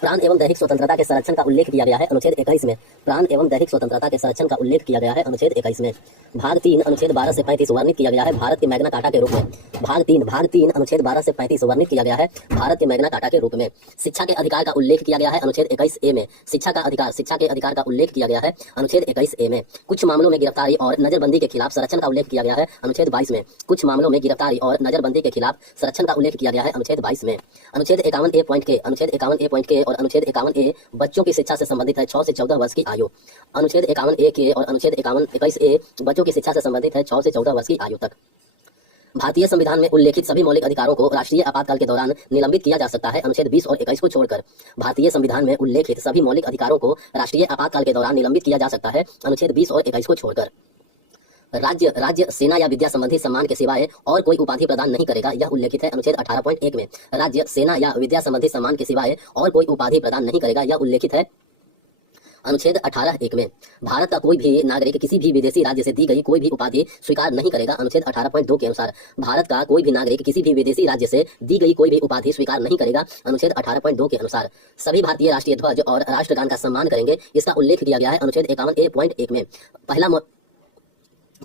प्राण एवं दैहिक स्वतंत्रता के संरक्षण का उल्लेख किया गया है अनुच्छेद 21 में। प्राण एवं दैहिक स्वतंत्रता के संरक्षण का उल्लेख किया गया है अनुच्छेद 21 में। भाग 3 अनुच्छेद 12 से 35 वर्णित किया गया है भारत के मैग्ना कार्टा के रूप में। भाग 3 अनुच्छेद 12 से 35 वर्णित किया गया है भारत के मैग्ना कार्टा के रूप में। शिक्षा के अधिकार का उल्लेख किया गया है अनुच्छेद 21A में। शिक्षा के अधिकार का उल्लेख किया गया है अनुच्छेद 21A में। कुछ मामलों में गिरफ्तारी और नजरबंदी के खिलाफ संरक्षण का उल्लेख किया गया है अनुच्छेद 22 में। कुछ मामलों में गिरफ्तारी और नजरबंदी के खिलाफ संरक्षण का उल्लेख किया गया है अनुच्छेद 22 में। अनुच्छेद पॉइंट के, अनुच्छेद 51A पॉइंट के और अनुच्छेद 51A बच्चों की शिक्षा से संबंधित है 6 से 14 वर्ष की आयु। अनुच्छेद 51A के और अनुच्छेद 21A बच्चों की शिक्षा से संबंधित है 6 से 14 वर्ष की आयु तक। भारतीय संविधान में उल्लेखित सभी मौलिक अधिकारों को राष्ट्रीय आपातकाल के दौरान निलंबित किया जा सकता है। अनुच्छेद 20 और 21 को छोड़कर भारतीय संविधान में उल्लेखित सभी मौलिक अधिकारों को राष्ट्रीय आपातकाल के दौरान निलंबित किया जा सकता है। अनुच्छेद 20 और 21 को छोड़कर राज्य सेना या विद्या संबंधी सम्मान के सिवाय और कोई उपाधि प्रदान नहीं करेगा, यह उल्लेखित है अनुच्छेद 18.1 में। राज्य सेना या विद्या संबंधी सम्मान के सिवाय और कोई उपाधि प्रदान नहीं करेगा, यह उल्लेखित है अनुच्छेद 18.1 में। भारत का कोई भी नागरिक किसी भी विदेशी राज्य से दी गई कोई भी उपाधि स्वीकार नहीं करेगा। अनुच्छेद 18.2 के अनुसार भारत का कोई भी नागरिक किसी भी विदेशी राज्य से दी गई कोई भी उपाधि स्वीकार नहीं करेगा। अनुच्छेद 18.2 के अनुसार सभी भारतीय राष्ट्रीय ध्वज और राष्ट्रगान का सम्मान करेंगे, इसका उल्लेख किया गया है अनुच्छेद 51A.1 में।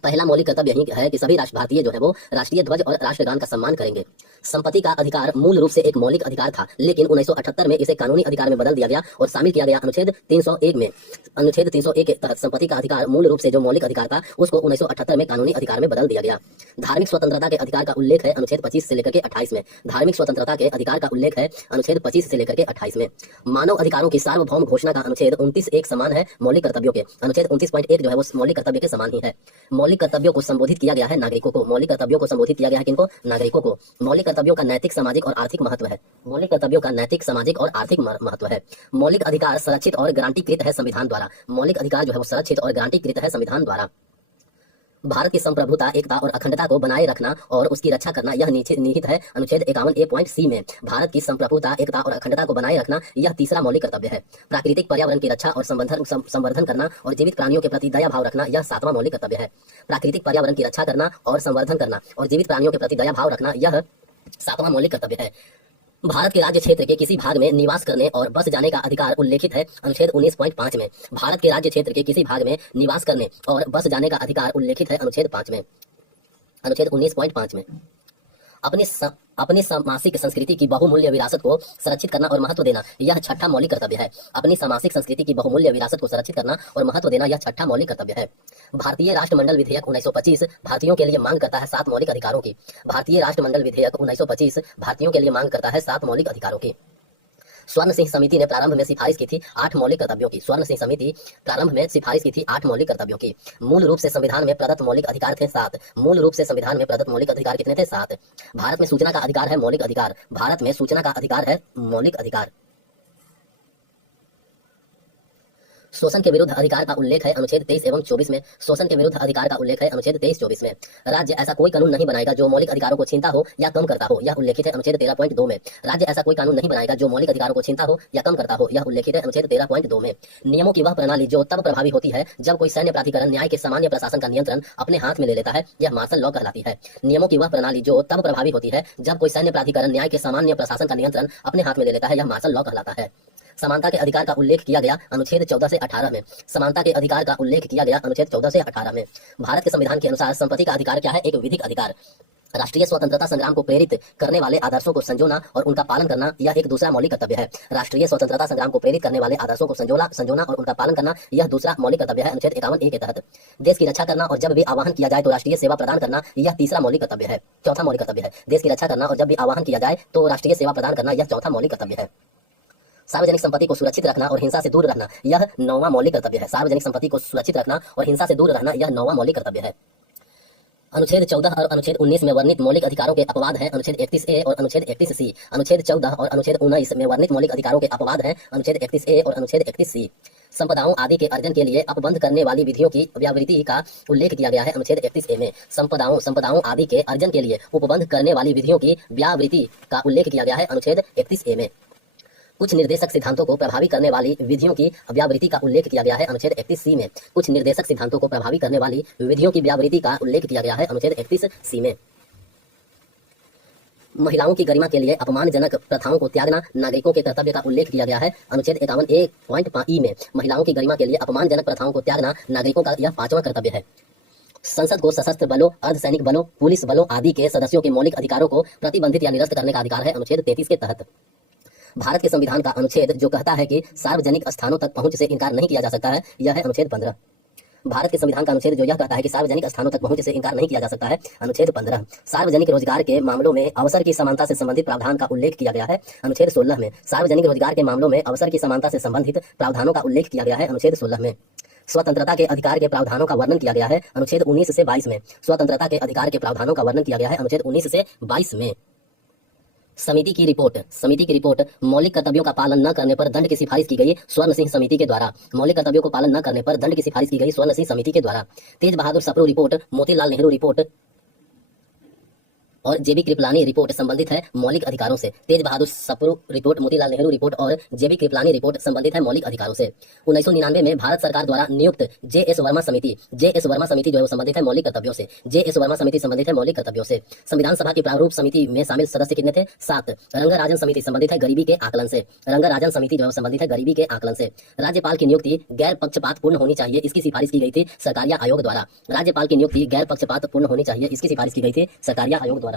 पहला मौलिक कर्तव्य यही है कि सभी भारतीय जो है वो राष्ट्रीय ध्वज और राष्ट्रगान का सम्मान करेंगे। संपत्ति का अधिकार मूल रूप से एक मौलिक अधिकार था, लेकिन 1978 में इसे कानूनी अधिकार में बदल दिया गया और शामिल किया गया अनुच्छेद 301 में। अनुच्छेद 301 के तहत संपत्ति का अधिकार मूल रूप से जो मौलिक अधिकार था उसको 1978 में कानूनी अधिकार में बदल दिया गया। धार्मिक स्वतंत्रता के अधिकार का उल्लेख है अनुच्छेद 25 से लेकर के 28 में। धार्मिक स्वतंत्रता के अधिकार का उल्लेख है अनुच्छेद 25 से लेकर के 28 में। मानव अधिकारों की सार्वभौम घोषणा का अनुच्छेद 29 एक समान है मौलिक कर्तव्यों के। अनुच्छेद 29.1 जो है वो मौलिक कर्तव्य के समान ही है। मौलिक कर्तव्यों को संबोधित किया गया है नागरिकों को। मौलिक कर्तव्यों को संबोधित किया गया है किनको? नागरिकों को। मौलिक कर्तव्यों का नैतिक, सामाजिक और आर्थिक महत्व है। मौलिक कर्तव्यों का नैतिक, सामाजिक और आर्थिक महत्व है। मौलिक अधिकार संरक्षित और गारंटीकृत है संविधान द्वारा। मौलिक अधिकार जो है वो संरक्षित और गारंटीकृत है संविधान द्वारा। भारत की संप्रभुता, एकता और अखंडता को बनाए रखना और उसकी रक्षा करना यह निहित है अनुच्छेद 51A.C में। भारत की संप्रभुता, एकता और अखंडता को बनाए रखना यह तीसरा मौलिक कर्तव्य है। प्राकृतिक पर्यावरण की रक्षा और संवर्धन करना और जीवित प्राणियों के प्रति दया भाव रखना यह सातवां मौलिक कर्तव्य है। प्राकृतिक पर्यावरण की रक्षा करना और संवर्धन करना और जीवित प्राणियों के प्रति दया भाव रखना यह सातवां मौलिक कर्तव्य है। भारत के राज्य क्षेत्र के किसी भाग में निवास करने और बस जाने का अधिकार उल्लेखित है अनुच्छेद 19.5 में। भारत के राज्य क्षेत्र के किसी भाग में निवास करने और बस जाने का अधिकार उल्लेखित है अनुच्छेद 5 में, अनुच्छेद 19.5 में। अपनी सामासिक संस्कृति की बहुमूल्य विरासत को संरक्षित करना और महत्व देना यह छठा मौलिक कर्तव्य है। अपनी सामासिक संस्कृति की बहुमूल्य विरासत को संरक्षित करना और महत्व देना यह छठा मौलिक कर्तव्य है। भारतीय राष्ट्रमंडल विधेयक 1925 भारतीयों के लिए मांग करता है 7 मौलिक अधिकारों की। भारतीय राष्ट्रमंडल विधेयक 1925 भारतीयों के लिए मांग करता है 7 मौलिक अधिकारों की। स्वर्ण सिंह समिति ने प्रारंभ में सिफारिश की थी 8 मौलिक कर्तव्यों की। स्वर्ण सिंह समिति प्रारंभ में सिफारिश की थी 8 मौलिक कर्तव्यों की। मूल रूप से संविधान में प्रदत्त मौलिक अधिकार थे 7। मूल रूप से संविधान में प्रदत्त मौलिक अधिकार कितने थे? 7। भारत में सूचना का अधिकार है मौलिक अधिकार। भारत में सूचना का अधिकार है मौलिक अधिकार। शोषण के विरुद्ध अधिकार का उल्लेख है अनुच्छेद 23 एवं 24 में। शोषण के विरुद्ध अधिकार का उल्लेख है अनुच्छेद 23-24 में। राज्य ऐसा कोई कानून नहीं बनाएगा जो मौलिक अधिकारों को छीनता हो या कम करता हो, यह उल्लेखित है अनुच्छेद 13.2 में। राज्य ऐसा कोई कानून नहीं बनाएगा जो मौलिक अधिकारों को छीनता हो या कम करता हो, यह उल्लेखित है अनुच्छेद 13.2 में। नियमों की वह प्रणाली जो तब प्रभावी होती है जब कोई सैन्य प्राधिकरण न्याय के सामान्य प्रशासन का नियंत्रण अपने हाथ में ले लेता है, यह मार्शल लॉ कहलाती है। नियमों की वह प्रणाली जो तब प्रभावी होती है जब कोई सैन्य प्राधिकरण न्याय के सामान्य प्रशासन का नियंत्रण अपने हाथ में ले लेता है, यह मार्शल लॉ कहलाता है। समानता के अधिकार का उल्लेख किया गया अनुच्छेद 14 से 18 में। समानता के अधिकार का उल्लेख किया गया अनुच्छेद 14 से 18 में। भारत के संविधान के अनुसार संपत्ति का अधिकार क्या है? एक विधिक अधिकार। राष्ट्रीय स्वतंत्रता संग्राम को प्रेरित करने वाले आदर्शों को संजोना और उनका पालन करना यह एक दूसरा मौलिक कर्तव्य है। राष्ट्रीय स्वतंत्रता संग्राम को प्रेरित करने वाले आदर्शों को संजोना और उनका पालन करना यह दूसरा मौलिक कर्तव्य है अनुच्छेद 51A के तहत। देश की रक्षा करना और जब भी आह्वान किया जाए तो राष्ट्रीय सेवा प्रदान करना यह तीसरा मौलिक कर्तव्य है, चौथा मौलिक कर्तव्य है। देश की रक्षा करना और जब भी आह्वान किया जाए तो राष्ट्रीय सेवा प्रदान करना यह चौथा मौलिक कर्तव्य है। सार्वजनिक संपत्ति को सुरक्षित रखना और हिंसा से दूर रहना यह 9वां मौलिक कर्तव्य है। सार्वजनिक संपत्ति को सुरक्षित रखना और हिंसा से दूर रहना यह 9वां मौलिक कर्तव्य है। अनुच्छेद 14 और अनुच्छेद 19 में वर्णित मौलिक अधिकारों के अपवाद हैं अनुच्छेद 31A और अनुच्छेद 31C। अनुच्छेद 14 और अनुच्छेद 19 में वर्णित मौलिक अधिकारों के अपवाद हैं अनुच्छेद 31A और अनुच्छेद 31C। संपदाओं आदि के अर्जन के लिए अपबंध करने वाली विधियों की व्यावृत्ति का उल्लेख किया गया है अनुच्छेद 31A में। संपदाओं आदि के अर्जन के लिए उपबंध करने वाली विधियों की व्यावृत्ति का उल्लेख किया गया है अनुच्छेद 31A में। कुछ निर्देशक सिद्धांतों को प्रभावी करने वाली विधियों की व्यावृत्ति का उल्लेख किया गया है अनुच्छेद 31C में। कुछ निर्देशक सिद्धांतों को प्रभावी करने वाली विधियों की व्यावृत्ति का उल्लेख किया गया है अनुच्छेद 31C में। महिलाओं की गरिमा के लिए अपमानजनक प्रथाओं को त्यागना नागरिकों के कर्तव्य का उल्लेख किया गया है अनुच्छेद 51A.E में। महिलाओं की गरिमा के लिए अपमानजनक प्रथाओं को त्यागना नागरिकों का यह 5वां कर्तव्य है। संसद को सशस्त्र बलों, अर्धसैनिक बलों, पुलिस बलों आदि के सदस्यों के मौलिक अधिकारों को प्रतिबंधित या निरस्त करने का अधिकार है अनुच्छेद 33 के तहत। भारत के संविधान का अनुच्छेद जो कहता है कि सार्वजनिक स्थानों तक पहुंच से इनकार नहीं किया जा सकता है, यह है अनुच्छेद 15। भारत के संविधान का अनुच्छेद जो यह कहता है कि सार्वजनिक स्थानों तक पहुंच से इनकार नहीं किया जा सकता है। अनुच्छेद 15 सार्वजनिक रोजगार के मामलों में अवसर की समानता से संबंधित प्रावधान का उल्लेख किया गया है। अनुच्छेद 16 में सार्वजनिक रोजगार के मामलों में अवसर की समानता से संबंधित प्रावधानों का उल्लेख किया गया है। अनुच्छेद 16 में स्वतंत्रता के अधिकार के प्रावधानों का वर्णन किया गया है। अनुच्छेद 19 से 22 में स्वतंत्रता के अधिकार के प्रावधानों का वर्णन किया गया है। अनुच्छेद 19 से 22 में समिति की रिपोर्ट मौलिक कर्तव्यों का पालन न करने पर दंड की सिफारिश की गई स्वर्ण सिंह समिति के द्वारा। मौलिक कर्तव्यों को पालन न करने पर दंड की सिफारिश की गई स्वर्ण सिंह समिति के द्वारा। तेज बहादुर सप्रू रिपोर्ट, मोतीलाल नेहरू रिपोर्ट और जेबी कृपलानी रिपोर्ट संबंधित है मौलिक अधिकारों से। तेज बहादुर सप्रू रिपोर्ट, मोतीलाल नेहरू रिपोर्ट और जेबी कृपलानी रिपोर्ट संबंधित है मौलिक अधिकारों से। 1999 में भारत सरकार द्वारा नियुक्त जेएस वर्मा समिति जो है वो संबंधित है मौलिक कर्तव्यों से। जेएस वर्मा समिति संबंधित है मौलिक कर्तव्यों से। संविधान सभा की प्रारूप समिति में शामिल सदस्य कितने थे? 7। रंगाराजन समिति संबंधित है गरीबी के आकलन से। रंगाराजन समिति जो है संबंधित है गरीबी के आकलन से। राज्यपाल की नियुक्ति गैर पक्षपातपूर्ण होनी चाहिए, इसकी सिफारिश की गई थी सरकारिया आयोग द्वारा। राज्यपाल की नियुक्ति गैर पक्षपातपूर्ण होनी चाहिए, इसकी सिफारिश की गई थी सरकारिया आयोग द्वारा।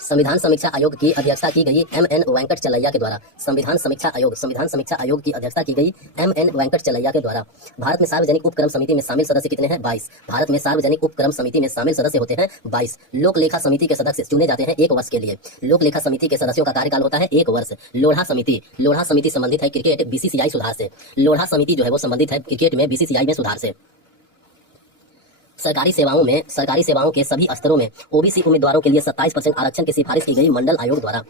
संविधान समीक्षा आयोग की अध्यक्षता की गई एमएन वेंकट चलैया के द्वारा। संविधान समीक्षा आयोग की अध्यक्षता की गई एमएन वेंकट चलैया के द्वारा। भारत में सार्वजनिक उपक्रम समिति में शामिल सदस्य कितने हैं? 22। भारत में सार्वजनिक उपक्रम समिति में शामिल सदस्य होते हैं 22। लोक लेखा समिति के सदस्य चुने जाते हैं 1 वर्ष के लिए। लोक लेखा समिति के सदस्यों का कार्यकाल होता है 1 वर्ष। लोढ़ा समिति संबंधित है क्रिकेट बीसीसीआई सुधार से। लोढ़ा समिति जो है वो संबंधित है क्रिकेट में बीसीसीआई में सुधार से। सरकारी सेवाओं के सभी स्तरों में ओबीसी उम्मीदवारों के लिए 27% आरक्षण की सिफारिश की गई मंडल आयोग द्वारा।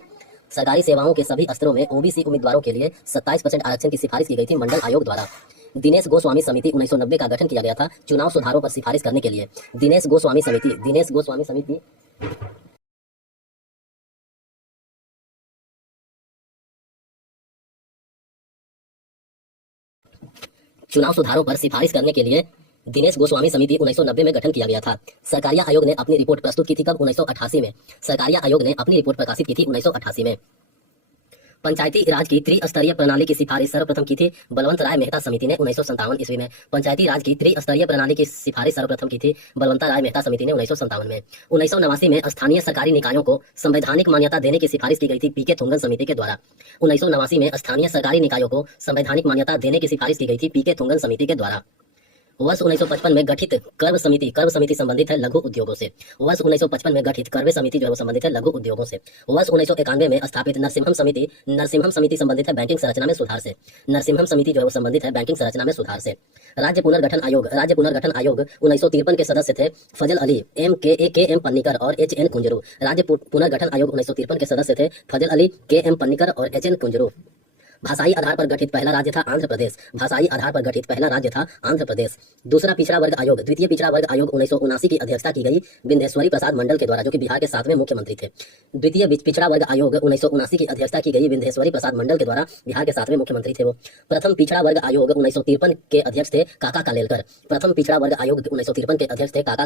सरकारी सेवाओं के सभी स्तरों में ओबीसी उम्मीदवारों के लिए 27% आरक्षण की सिफारिश की गई थी मंडल आयोग द्वारा। दिनेश गोस्वामी समिति 1990 का गठन किया गया था चुनाव सुधारों पर सिफारिश करने के लिए। दिनेश गोस्वामी समिति चुनाव सुधारों पर सिफारिश करने के लिए दिनेश गोस्वामी समिति 1990 में गठन किया गया था। सरकारिया आयोग ने अपनी रिपोर्ट प्रस्तुत की थी कब? 1988 में। सरकारिया आयोग ने अपनी रिपोर्ट प्रकाशित की थी 1988 में। पंचायती राज की त्रिस्तरीय प्रणाली की सिफारिश सर्वप्रथम की थी बलवंत राय मेहता समिति ने 1957 ईस्वी में। पंचायती राज की त्रिस्तरीय प्रणाली की सिफारिश सर्वप्रथम की थी बलवंत राय मेहता समिति ने 1957 में। 1989 में स्थानीय सरकारी निकायों को संवैधानिक मान्यता देने की सिफारिश की गई थी पीके थुंगन समिति के द्वारा। 1989 में स्थानीय सरकारी निकायों को संवैधानिक मान्यता देने की सिफारिश की गई थी पीके थुंगन समिति के द्वारा। वर्ष 1955 में गठित कर्व समिति संबंधित है लघु उद्योगों से। वर्ष 1955 में गठित कर्व समिति जो है वो संबंधित है लघु उद्योगों से। वर्ष 1991 में स्थापित नरसिम्हम समिति संबंधित है बैंकिंग संरचना में सुधार से। नरसिम्हम समिति जो है वो संबंधित है बैंकिंग संरचना में सुधार से। राज्य पुनर्गठन आयोग 1953 के सदस्य थे फजल अली, के एम पन्नीकर और एच.एन. कुंजरू। राज्य पुनर्गठन आयोग 1953 के सदस्य थे फजल अली, के.एम. पन्नीकर और एच.एन. कुंजरू। भाषाई आधार पर गठित पहला राज्य था आंध्र प्रदेश। दूसरा पिछड़ा वर्ग आयोग, द्वितीय पिछड़ा वर्ग आयोग 1979 की अध्यक्षता की गई बिंदेश्वरी प्रसाद मंडल के द्वारा, जो कि बिहार के 7वें मुख्यमंत्री थे। द्वितीय पिछड़ा वर्ग आयोग 1979 की अध्यक्षता की गई बिंदेश्वरी प्रसाद मंडल के द्वारा, बिहार के 7वें मुख्यमंत्री थे वो। प्रथम पिछड़ा वर्ग आयोग 1953 के अध्यक्ष थे काका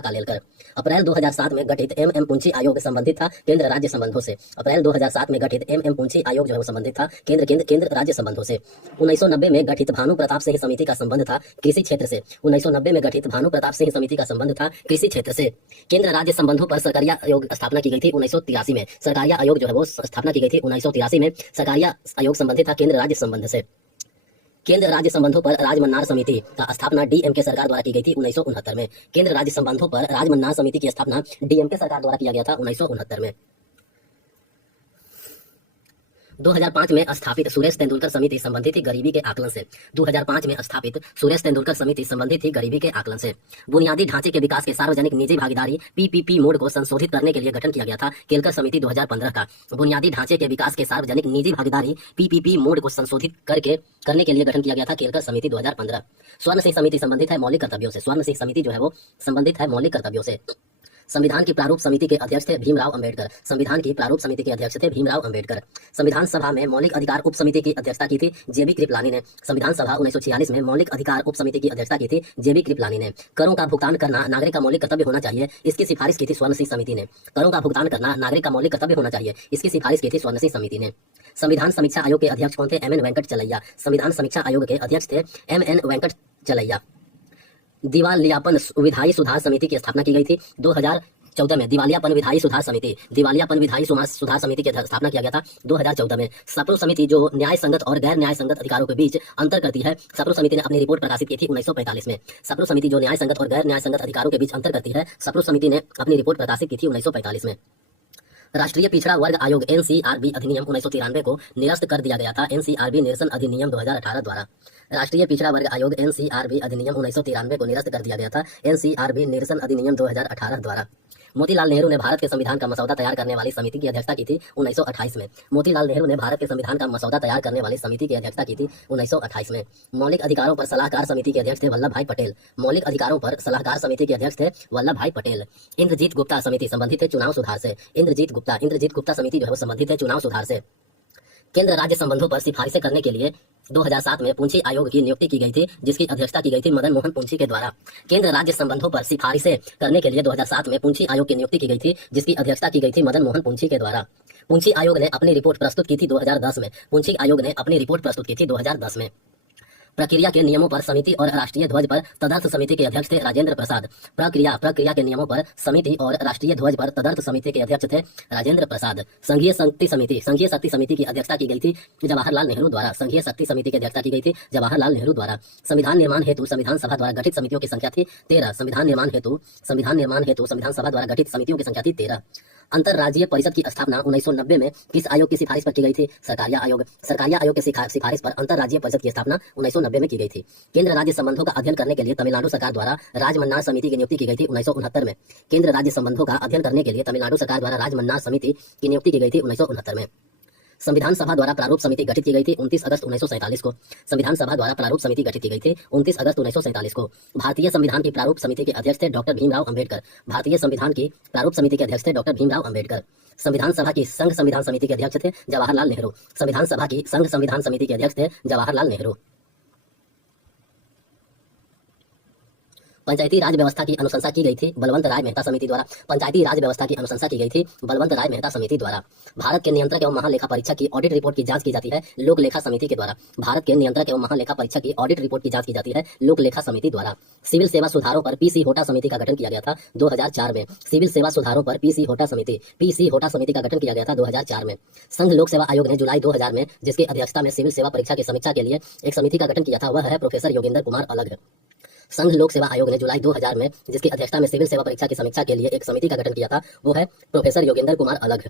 कालेलकर। अप्रैल 2007 में गठित एम.एम. पुंछी आयोग संबंधित था केंद्र राज्य संबंधों से। अप्रैल 2007 में गठित एम.एम. पुंछी आयोग जो है संबंधित था केंद्र राज्य संबंधों से। 1990 में गठित भानु प्रताप सिंह समिति का संबंध था कृषि क्षेत्र से। 1990 में गठित भानु प्रताप सिंह समिति का संबंध था कृषि क्षेत्र से। केंद्र राज्य संबंधों पर सरकारिया आयोग स्थापना की गई थी 1983 में। सरकारिया आयोग जो है वो स्थापना की गई थी 1983 में। सरकारिया आयोग संबंधित था केंद्र राज्य संबंध से। केंद्र राज्य संबंधों पर राजमन्नार समिति का स्थापना डीएमके सरकार द्वारा की गई थी 1969 में। केंद्र राज्य संबंधों पर राजमन्नार समिति की स्थापना डीएमके सरकार द्वारा किया गया था 1969 में। 2005 में स्थापित सुरेश तेंदुलकर समिति संबंधित थी गरीबी के आकलन से। 2005 में स्थापित सुरेश तेंदुलकर समिति संबंधित थी गरीबी के आकलन से। बुनियादी ढांचे के विकास के सार्वजनिक निजी भागीदारी पीपीपी मोड को संशोधित करने के लिए गठन किया गया था केलकर समिति 2015 का। बुनियादी ढांचे के विकास के सार्वजनिक निजी भागीदारी पीपीपी मोड को संशोधित करने के लिए गठन किया गया था केलकर समिति 2015। स्वर्ण सिंह समिति संबंधित है मौलिक कर्तव्यों से। स्वर्ण सिंह समिति जो है वो संबंधित है मौलिक कर्तव्यों से। संविधान की प्रारूप समिति के अध्यक्ष थे भीमराव अंबेडकर। संविधान की प्रारूप समिति के अध्यक्ष थे भीमराव अंबेडकर। संविधान सभा में मौलिक अधिकार उप समिति की अध्यक्षता की थी जेबी कृपलानी ने। संविधान सभा 1946 में मौलिक अधिकार उप समिति की अध्यक्षता की थी जेबी कृपलानी ने। करों का भुगतान करना नागरिक का मौलिक कर्तव्य होना चाहिए, इसकी सिफारिश की थी स्वर्ण सिंह समिति ने। करों का भुगतान करना नागरिक का मौलिक कर्तव्य होना चाहिए, इसकी सिफारिश की थी स्वर्ण सिंह समिति ने। संविधान समीक्षा आयोग के अध्यक्ष कौन थे? एम.एन. वेंकट चलैया। संविधान समीक्षा आयोग के अध्यक्ष थे एम.एन. वेंकट चलैया। दिवालियापन विधायी सुधार समिति की स्थापना की गई थी 2014 में दिवालियापन विधायी सुधार समिति, दिवालियापन विधायी सुधार समिति की स्थापना किया गया था 2014 में। सप्रो समिति जो न्याय संगत और गैर न्याय संगत अधिकारों के बीच अंतर करती है, सप्रो समिति ने अपनी रिपोर्ट प्रकाशित की थी 1945 में। सप्रो समिति जो न्याय संगत और गैर न्याय संगत अधिकारों के बीच अंतर करती है, सप्रो समिति ने अपनी रिपोर्ट प्रकाशित की थी 1945 में। राष्ट्रीय पिछड़ा वर्ग आयोग एनसीआरबी अधिनियम 1993 को निरस्त कर दिया गया था एनसीआरबी निरसन अधिनियम 2018 द्वारा। राष्ट्रीय पिछड़ा वर्ग आयोग एनसीआरबी अधिनियम 1993 को निरस्त कर दिया गया था एनसीआरबी निरसन अधिनियम 2018 द्वारा। मोतीलाल नेहरू ने भारत के संविधान का मसौदा तैयार करने वाली समिति की अध्यक्षता की थी 1928 में। मोतीलाल नेहरू ने भारत के संविधान का मसौदा तैयार करने वाली समिति की अध्यक्षता की थी 1928 में। मौलिक अधिकारों पर सलाहकार समिति के अध्यक्ष थे वल्लभ भाई पटेल। मौलिक अधिकारों पर सलाहकार समिति के अध्यक्ष थे वल्लभ भाई पटेल। इंद्रजीत गुप्ता समिति संबंधित है चुनाव सुधार से। इंद्रजीत गुप्ता समिति जो है वो संबंधित है चुनाव सुधार से। केंद्र राज्य संबंधों पर सिफारिशें करने के लिए 2007 में पूंछी आयोग की नियुक्ति की गई थी, जिसकी अध्यक्षता की गई थी मदन मोहन पूंछी के द्वारा। केंद्र राज्य संबंधों पर सिफारिशें करने के लिए 2007 में पूंछी आयोग की नियुक्ति की गई थी, जिसकी अध्यक्षता की गई थी मदन मोहन पूंछी के द्वारा। पूंछी आयोग ने अपनी रिपोर्ट प्रस्तुत की थी 2010 में। पूंछी आयोग ने अपनी रिपोर्ट प्रस्तुत की थी 2010 में। प्रक्रिया के नियमों पर समिति और राष्ट्रीय ध्वज पर तदर्थ समिति के अध्यक्ष थे राजेंद्र प्रसाद। प्रक्रिया के नियमों पर समिति और राष्ट्रीय ध्वज पर तदर्थ समिति के अध्यक्ष थे राजेंद्र प्रसाद। संघीय शक्ति समिति की अध्यक्षता की गई थी जवाहरलाल नेहरू द्वारा। संघीय शक्ति समिति की अध्यक्षता की गई थी जवाहरलाल नेहरू द्वारा। संविधान निर्माण हेतु संविधान सभा द्वारा गठित समितियों की संख्या थी 13। संविधान निर्माण हेतु संविधान सभा द्वारा गठित समितियों की संख्या थी 13। अंतरराज्यीय परिषद की स्थापना 1990 में किस आयोग की सिफारिश पर की गई थी? सरकारिया आयोग। सरकारिया आयोग की सिफारिश पर अंतरराज्यीय परिषद की स्थापना 1990 में की गई थी। केंद्र राज्य संबंधों का अध्ययन करने के लिए तमिलनाडु सरकार द्वारा राजमन्नार समिति की नियुक्ति की गई थी 1969 में। केंद्र राज्य संबंधों का अध्ययन करने के लिए तमिलनाडु सरकार द्वारा राजमन्नार समिति की नियुक्ति की गई थी 1969 में। संविधान सभा द्वारा प्रारूप समिति गठित की गई थी 29 अगस्त 1947 को। संविधान सभा द्वारा प्रारूप समिति गठित की गई थी 29 अगस्त 1947 को। भारतीय संविधान की प्रारूप समिति के अध्यक्ष थे डॉक्टर भीमराव अंबेडकर। भारतीय संविधान की प्रारूप समिति के अध्यक्ष थे डॉक्टर भीमराव अंबेडकर। संविधान सभा की संघ संविधान समिति के अध्यक्ष थे जवाहरलाल नेहरू। संविधान सभा की संघ संविधान समिति के अध्यक्ष थे जवाहरलाल नेहरू। पंचायती राज व्यवस्था की अनुशंसा की गई थी बलवंत राय मेहता समिति द्वारा। पंचायती राज व्यवस्था की अनुशंसा की गई थी बलवंत राय मेहता समिति द्वारा। भारत के नियंत्रक एवं महालेखा परीक्षक की ऑडिट रिपोर्ट की जांच की जाती है लोक लेखा समिति के द्वारा। भारत के नियंत्रक एवं महालेखा परीक्षक की ऑडिट रिपोर्ट की जांच की जाती है लोक लेखा समिति द्वारा। सिविल सेवा सुधारों पर पीसी होटा समिति का गठन किया गया था 2004 में। सिविल सेवा सुधारों पर पीसी होटा समिति का गठन किया गया था 2004 में। संघ लोक सेवा आयोग ने जुलाई 2000 में जिसकी अध्यक्षता में सिविल सेवा परीक्षा की समीक्षा के लिए एक समिति का गठन किया था, वह है प्रोफेसर योगेंद्र कुमार अलग। संघ लोक सेवा आयोग ने जुलाई 2000 में जिसकी अध्यक्षता में सिविल सेवा परीक्षा की समीक्षा के लिए एक समिति का गठन किया था, वो है प्रोफेसर योगेंद्र कुमार अलग।